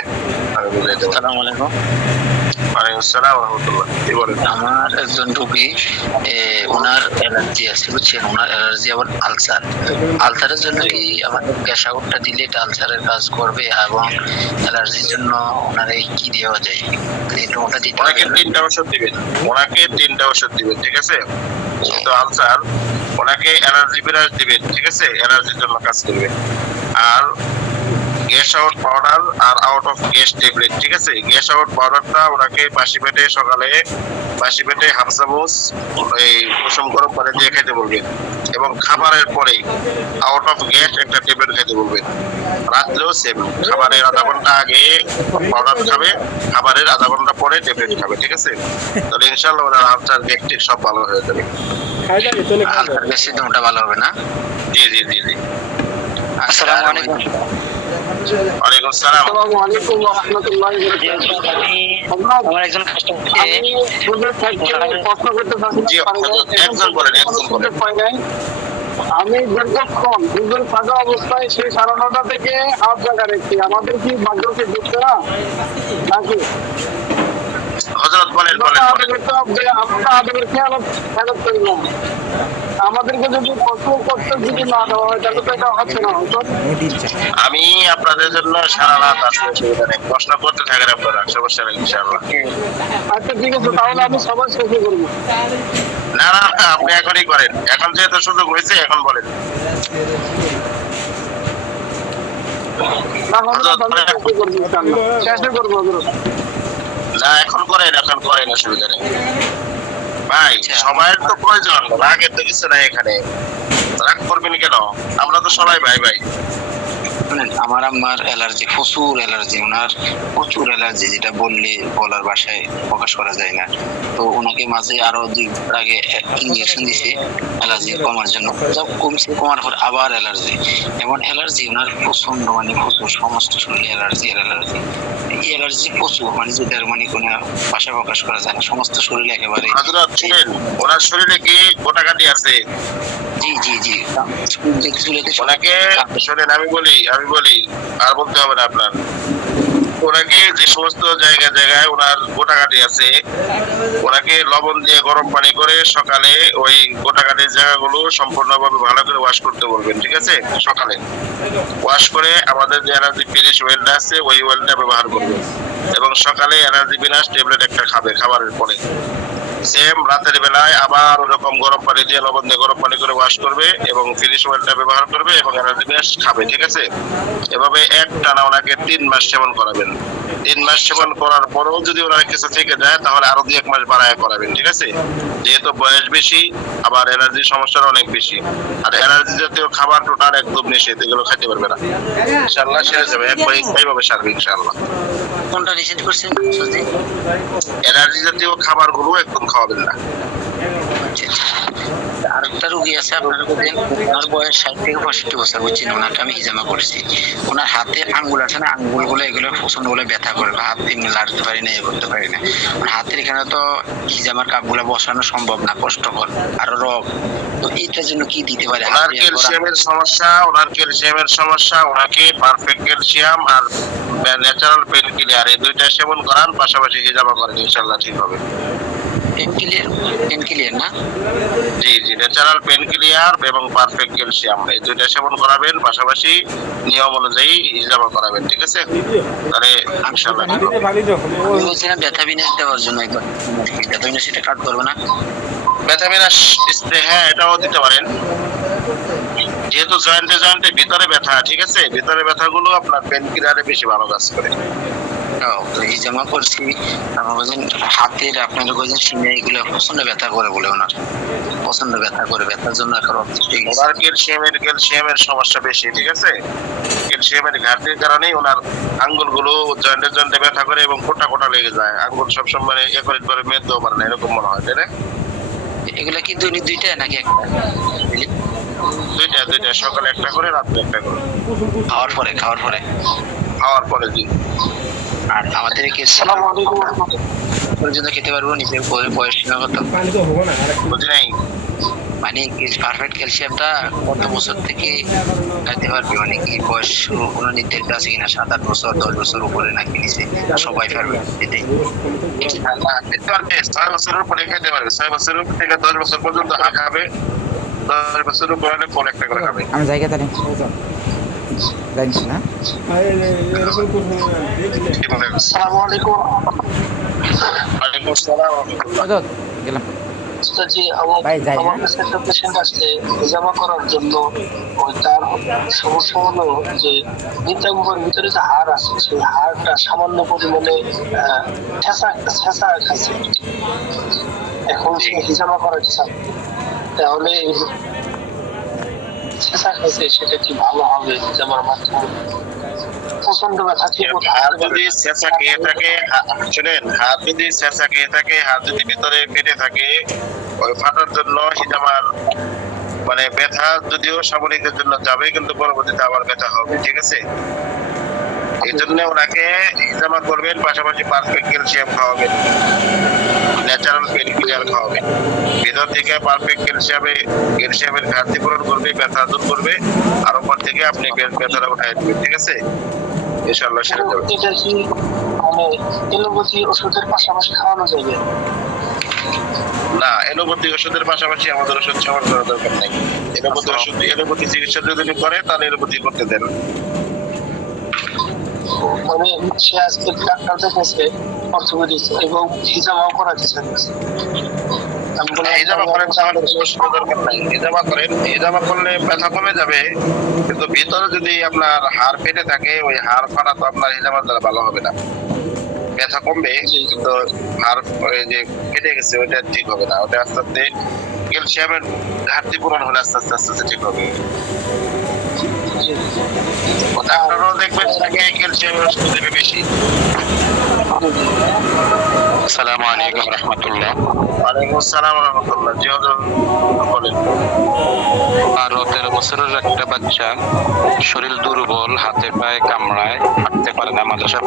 আমি বুঝাই দেবো। আসসালামু আলাইকুম। ওয়ালাইকুম আসসালাম ওয়া রাহমাতুল্লাহ। কি বলেন? আমার একজন রোগী, ওনার অ্যালার্জি আছে, বুঝছেন? ওনার অ্যালার্জি আবার আলসারের জন্য কি আমাদের গ্যাসাগরটা দিলে এটা আলসারের কাজ করবে, এবং অ্যালার্জির জন্য ওনারে কি দেওয়া যায়? ওটা দিতে ওনাকে হবে। 3টা ওষুধ দিবেন, ওনাকে 3টা ওষুধ দিবেন, ঠিক আছে? তো আলসার, ওনাকে অ্যালার্জি বিরাজ দিবেন, ঠিক আছে? অ্যালার্জির জন্য কাজ করবে। আর গ্যাস আউট পাউডার আর আউট অফ গ্যাস ট্যাবলেট, ঠিক আছে? গ্যাস আউট পাউডারটা ওনাকে বাসি পেটে সকালে বাসি পেটে হাফ চামচ এই কুসুম গরম পানি দিয়ে খেতে বলবেন, এবং খাবারের পরে আউট অফ গ্যাস একটা ট্যাবলেট খেতে বলবেন। রাত্রেও সেম, খাবারের আধা ঘন্টা আগে পাউডার খাবে, খাবারের আধা ঘন্টা পরে ট্যাবলেট খাবে, ঠিক আছে? তাহলে ইনশাআল্লাহ ওনার আলসার গ্যাস্ট্রিক সব ভালো হয়ে যাবে। আলসার গ্যাসের জন্য ওটা ভালো হবে না? জি জি জি জি। আসসালামু আলাইকুম। ওয়ালাইকুম আসসালাম। আমার একজন কাস্টমারকে জি, একজন বলেন। আমি দীর্ঘক্ষণ দুজন থাকা অবস্থায় সেই 9:30 থেকে হাফ জায়গা রেখেছি, আমাদের কি ভাগ্যকে দেখতে না নাকি? হযরত বলেন বলেন আমাদেরকে যদি কষ্ট করতে যদি না দেওয়া হয় তাহলে তো এটা হচ্ছে না। আমি আপনাদের জন্য সারা রাত আছি, অসুবিধা নেই, প্রশ্ন করতে থাকেন আপনারা, সমস্যা নেই ইনশাআল্লাহ। আচ্ছা ঠিক আছে, তাহলে আমি সবার শেষে করবো। না না না, আপনি এখনই করেন, এখন যেহেতু সুযোগ হয়েছে এখন বলেন। শেষে করবো হযরত। না এখন করেন, এখন করেন, অসুবিধা নেই ভাই, সময়ের তো প্রয়োজন, রাগের তো কিছু নাই এখানে, রাগ করবেন কেন, আমরা তো সবাই ভাই ভাই। আমার আম্মার অ্যালার্জি, প্রচুর অ্যালার্জি, ওনার প্রচুর অ্যালার্জি, যেটা বললে বলার ভাষায় প্রকাশ করা যায় না। তো ওনাকে মাঝে আরো 2 আগে ইঞ্জেকশন দিছে অ্যালার্জি কমার জন্য, যা কমছে, কমার পর আবার অ্যালার্জি, এমন অ্যালার্জি ওনার প্রচন্ড, মানে প্রচুর, সমস্ত শরীরে অ্যালার্জি অ্যালার্জি, এই অ্যালার্জি প্রচুর, মানে যেটার মানে কোনো ভাষা প্রকাশ করা যায় না, সমস্ত শরীরে একেবারে। হযরত শুনেন, ওনার শরীরে কি গোটাকাটি আছে? জি জি জি, ওনাকে শোনেন, আমি বলি আর বলতে হবে না আপনার, ওনাকে যে সমস্ত জায়গায় ওনার গোটাকাটি আছে, ওনাকে লবণ দিয়ে গরম পানি করে সকালে ওই গোটাকাটির জায়গাগুলো সম্পূর্ণভাবে ভালো করে ওয়াশ করতে বলবেন, ঠিক আছে? সকালে ওয়াশ করে আমাদের যে এনার্জি ফিনিশ ওয়েলটা আছে ওই ওয়েলটা ব্যবহার করবেন, এবং সকালে এনার্জি বিনাশ ট্যাবলেট একটা খাবে খাবারের পরে। সেম রাতের বেলায় আবার ওরকম গরম পানি দিয়ে লবণ দিয়ে গরম পানি করে ওয়াশ করবে এবং ফিনিশ ওয়েলটা ব্যবহার করবে এবং এনার্জি বিনাশ খাবে, ঠিক আছে? এভাবে একটানা ওনাকে 3 মাস সেবন করাবেন। 3 মাস সেবন করার পরেও যদি ওনার কিছু থেকে যায় তাহলে আরো 2-1 মাস বাড়ায় করাবেন, ঠিক আছে? যেহেতু বয়স বেশি, আবার এনার্জি সমস্যাটা অনেক বেশি, আর এনার্জি জাতীয় খাবার টোটাল একদম নিষেধ, এগুলো খেতে পারবে না, ইনশাআল্লাহ সেরে যাবে, এইভাবে সারবে ইনশাআল্লাহ। কোনটা নিষেধ করছেন? এনার্জি জাতীয় খাবারগুলো একদম খাওয়াবেন না। আরেকটা রোগী আছে আপনার, ওনার বয়স 60 থেকে 65 বছর, বুঝছেন? ওনাকে আমি হিজামা করেছি, ওনার হাতের আঙ্গুল আছে না, আঙ্গুলগুলো এগুলো প্রচন্ড বলে ব্যথা করে, হাত এমনি লাড়তে পারি না, এ করতে পারি না। হাতের এখানে তো হিজামার কাপগুলো বসানো সম্ভব না, কষ্টকর, আরো রোগ। তো এইটার জন্য কি দিতে পারে? ওনার ক্যালসিয়ামের সমস্যা, ওনাকে পারফেক্ট ক্যালসিয়াম আর ন্যাচারাল পেন কিলার এই দুইটা সেবন করান, পাশাপাশি হিজামা করেন, ইনশাআল্লাহ ঠিক হবে। পেন ক্লিয়ার না? জি জি, ন্যাচারাল পেন কিলার এবং পারফেক্ট ক্যালসিয়াম এই দুইটা সেবন করাবেন, পাশাপাশি নিয়ম অনুযায়ী হিজামা করাবেন, ঠিক আছে? তাহলে ইনশাআল্লাহ ঠিক হবে। আমি বলছিলাম ব্যথা বিনাশ দেওয়ার জন্য, একবার ব্যথা বিনাশ এটা কাট করবো না? ব্যথা বিনাশ স্প্রে, হ্যাঁ এটাও দিতে পারেন, যেহেতু জয়েন্টে ভিতরে ব্যথা, ঠিক আছে? ভিতরে ব্যথাগুলো আপনার পেন কিলারে বেশি ভালো কাজ করে। হিজামা করছি, আমার বলছেন হাতের, আপনার বলছেন সিনে, এগুলো প্রচন্ড ব্যথা করে বলে, ওনার প্রচন্ড ব্যথা করে, ব্যথার জন্য এখন ওনার ক্যালসিয়ামের সমস্যা বেশি, ঠিক আছে? ক্যালসিয়ামের ঘাটতির কারণেই ওনার আঙ্গুলগুলো জয়েন্টে ব্যথা করে এবং কোটা লেগে যায়, আঙ্গুল সবসময় একরিত করে মেদতেও পারে না, এরকম মনে হয়, তাই না? এগুলা কি দৈনিক 2টা নাকি একটা? দুইটা, সকালে একটা করে, রাত্রে একটা করে, খাওয়ার পরে জি। আর আমাদের কি পর্যন্ত খেতে পারবো? নিজের বয়স সীমা কত? বুঝি নাই, মানে পারফেক্ট ক্যালসিয়ামটা কত বছর থেকে খাইতে পারবে? মানে কি বয়স কোনো নির্ধারিত আছে কিনা? 7-8 বছর, 10 বছর উপরে নাকি নিচে সবাই পারবে? এটাই 6 বছরের উপরে খেতে পারবে, 6 বছরের থেকে 10 বছর পর্যন্ত খাবে, 10 বছরের উপরে হলে ফল একটা করে খাবে। আমি জায়গা তারি জানিস না? আসসালামু আলাইকুম। ওয়ালাইকুম আসসালাম। গেলাম জি, আমার কাছে একটা পেশেন্ট আসছে হিজামা করার জন্য। ওই তার সমস্যা হলো যে বৃদ্ধাঙ্গুর ভিতরে যে হাড় আছে, সেই হাড়টা সামান্য পরিমাণে ঠেসা খাচ্ছে। এখন সে হিজামা করার চায়, তাহলে ঠেসা খাচ্ছে, সেটা কি ভালো হবে হিজামার মাধ্যমে? প্রচন্ড ব্যথা, হাত যদি ছেঁচা খেয়ে থাকে, শুনেন, হাত যদি ছেঁচা খেয়ে থাকে, হাত যদি ভিতরে ফেটে থাকে, ওই ফাটার জন্য হিজামার মানে ব্যথা যদিও সাময়িকের জন্য যাবে, কিন্তু পরবর্তীতে আবার ব্যথা হবে, ঠিক আছে? এই জন্য ওনাকে হিজামা করবেন, পাশাপাশি পারফেক্ট ক্যালসিয়াম খাওয়াবেন, ন্যাচারাল পেন কিলার খাওয়াবেন। ভিতর থেকে পারফেক্ট ক্যালসিয়ামের ঘাটতি পূরণ করবে, ব্যথা দূর করবে, আর উপর থেকে আপনি ব্যথাটা উঠাই দেবেন, ঠিক আছে? ইনশাআল্লাহ সেরে যাবে। মানে এলোপ্যাথি ওষুধের পাশাপাশি খাওয়ানো যাবে? না, এলোপ্যাথি ওষুধের পাশাপাশি আমাদের ওষুধ সেবন করার দরকার নাই। এলোপ্যাথি চিকিৎসা যদি করে তাহলে এলোপ্যাথি করতে দেন। মানে সে আজকে ডাক্তার দেখাচ্ছে অর্থোপেডিক্স এবং হিজামাও করাতে চাইছে। হিজামা করেন তাহলে ওষুধের দরকার নাই। হিজামা করলে ব্যথা কমে যাবে, কিন্তু ভিতরে যদি আপনার হাড় ফেটে থাকে ওই হাড় ফাটা তো আপনার হিজামার দ্বারা ভালো হবে না। ব্যথা কমবে কিন্তু হাড় ওই যে ফেটে গেছে ওইটা ঠিক হবে না। ওটা আস্তে আস্তে ক্যালসিয়ামের ঘাটতি পূরণ হলে আস্তে আস্তে আস্তে ঠিক হবে। ডাক্তাররাও দেখবেন তাকে ক্যালসিয়ামের ওষুধ দেবে বেশি। আসসালামু আলাইকুম রহমতুল্লাহ। ওয়ালাইকুম আসসালাম রহমতুল্লাহ। জি হুজুর বলেন। 12-13 বছরের একটা বাচ্চা, শরীর দুর্বল, হাতে পায়ে কামড়ায়, হাঁটতে পারে না, মাদ্রাসা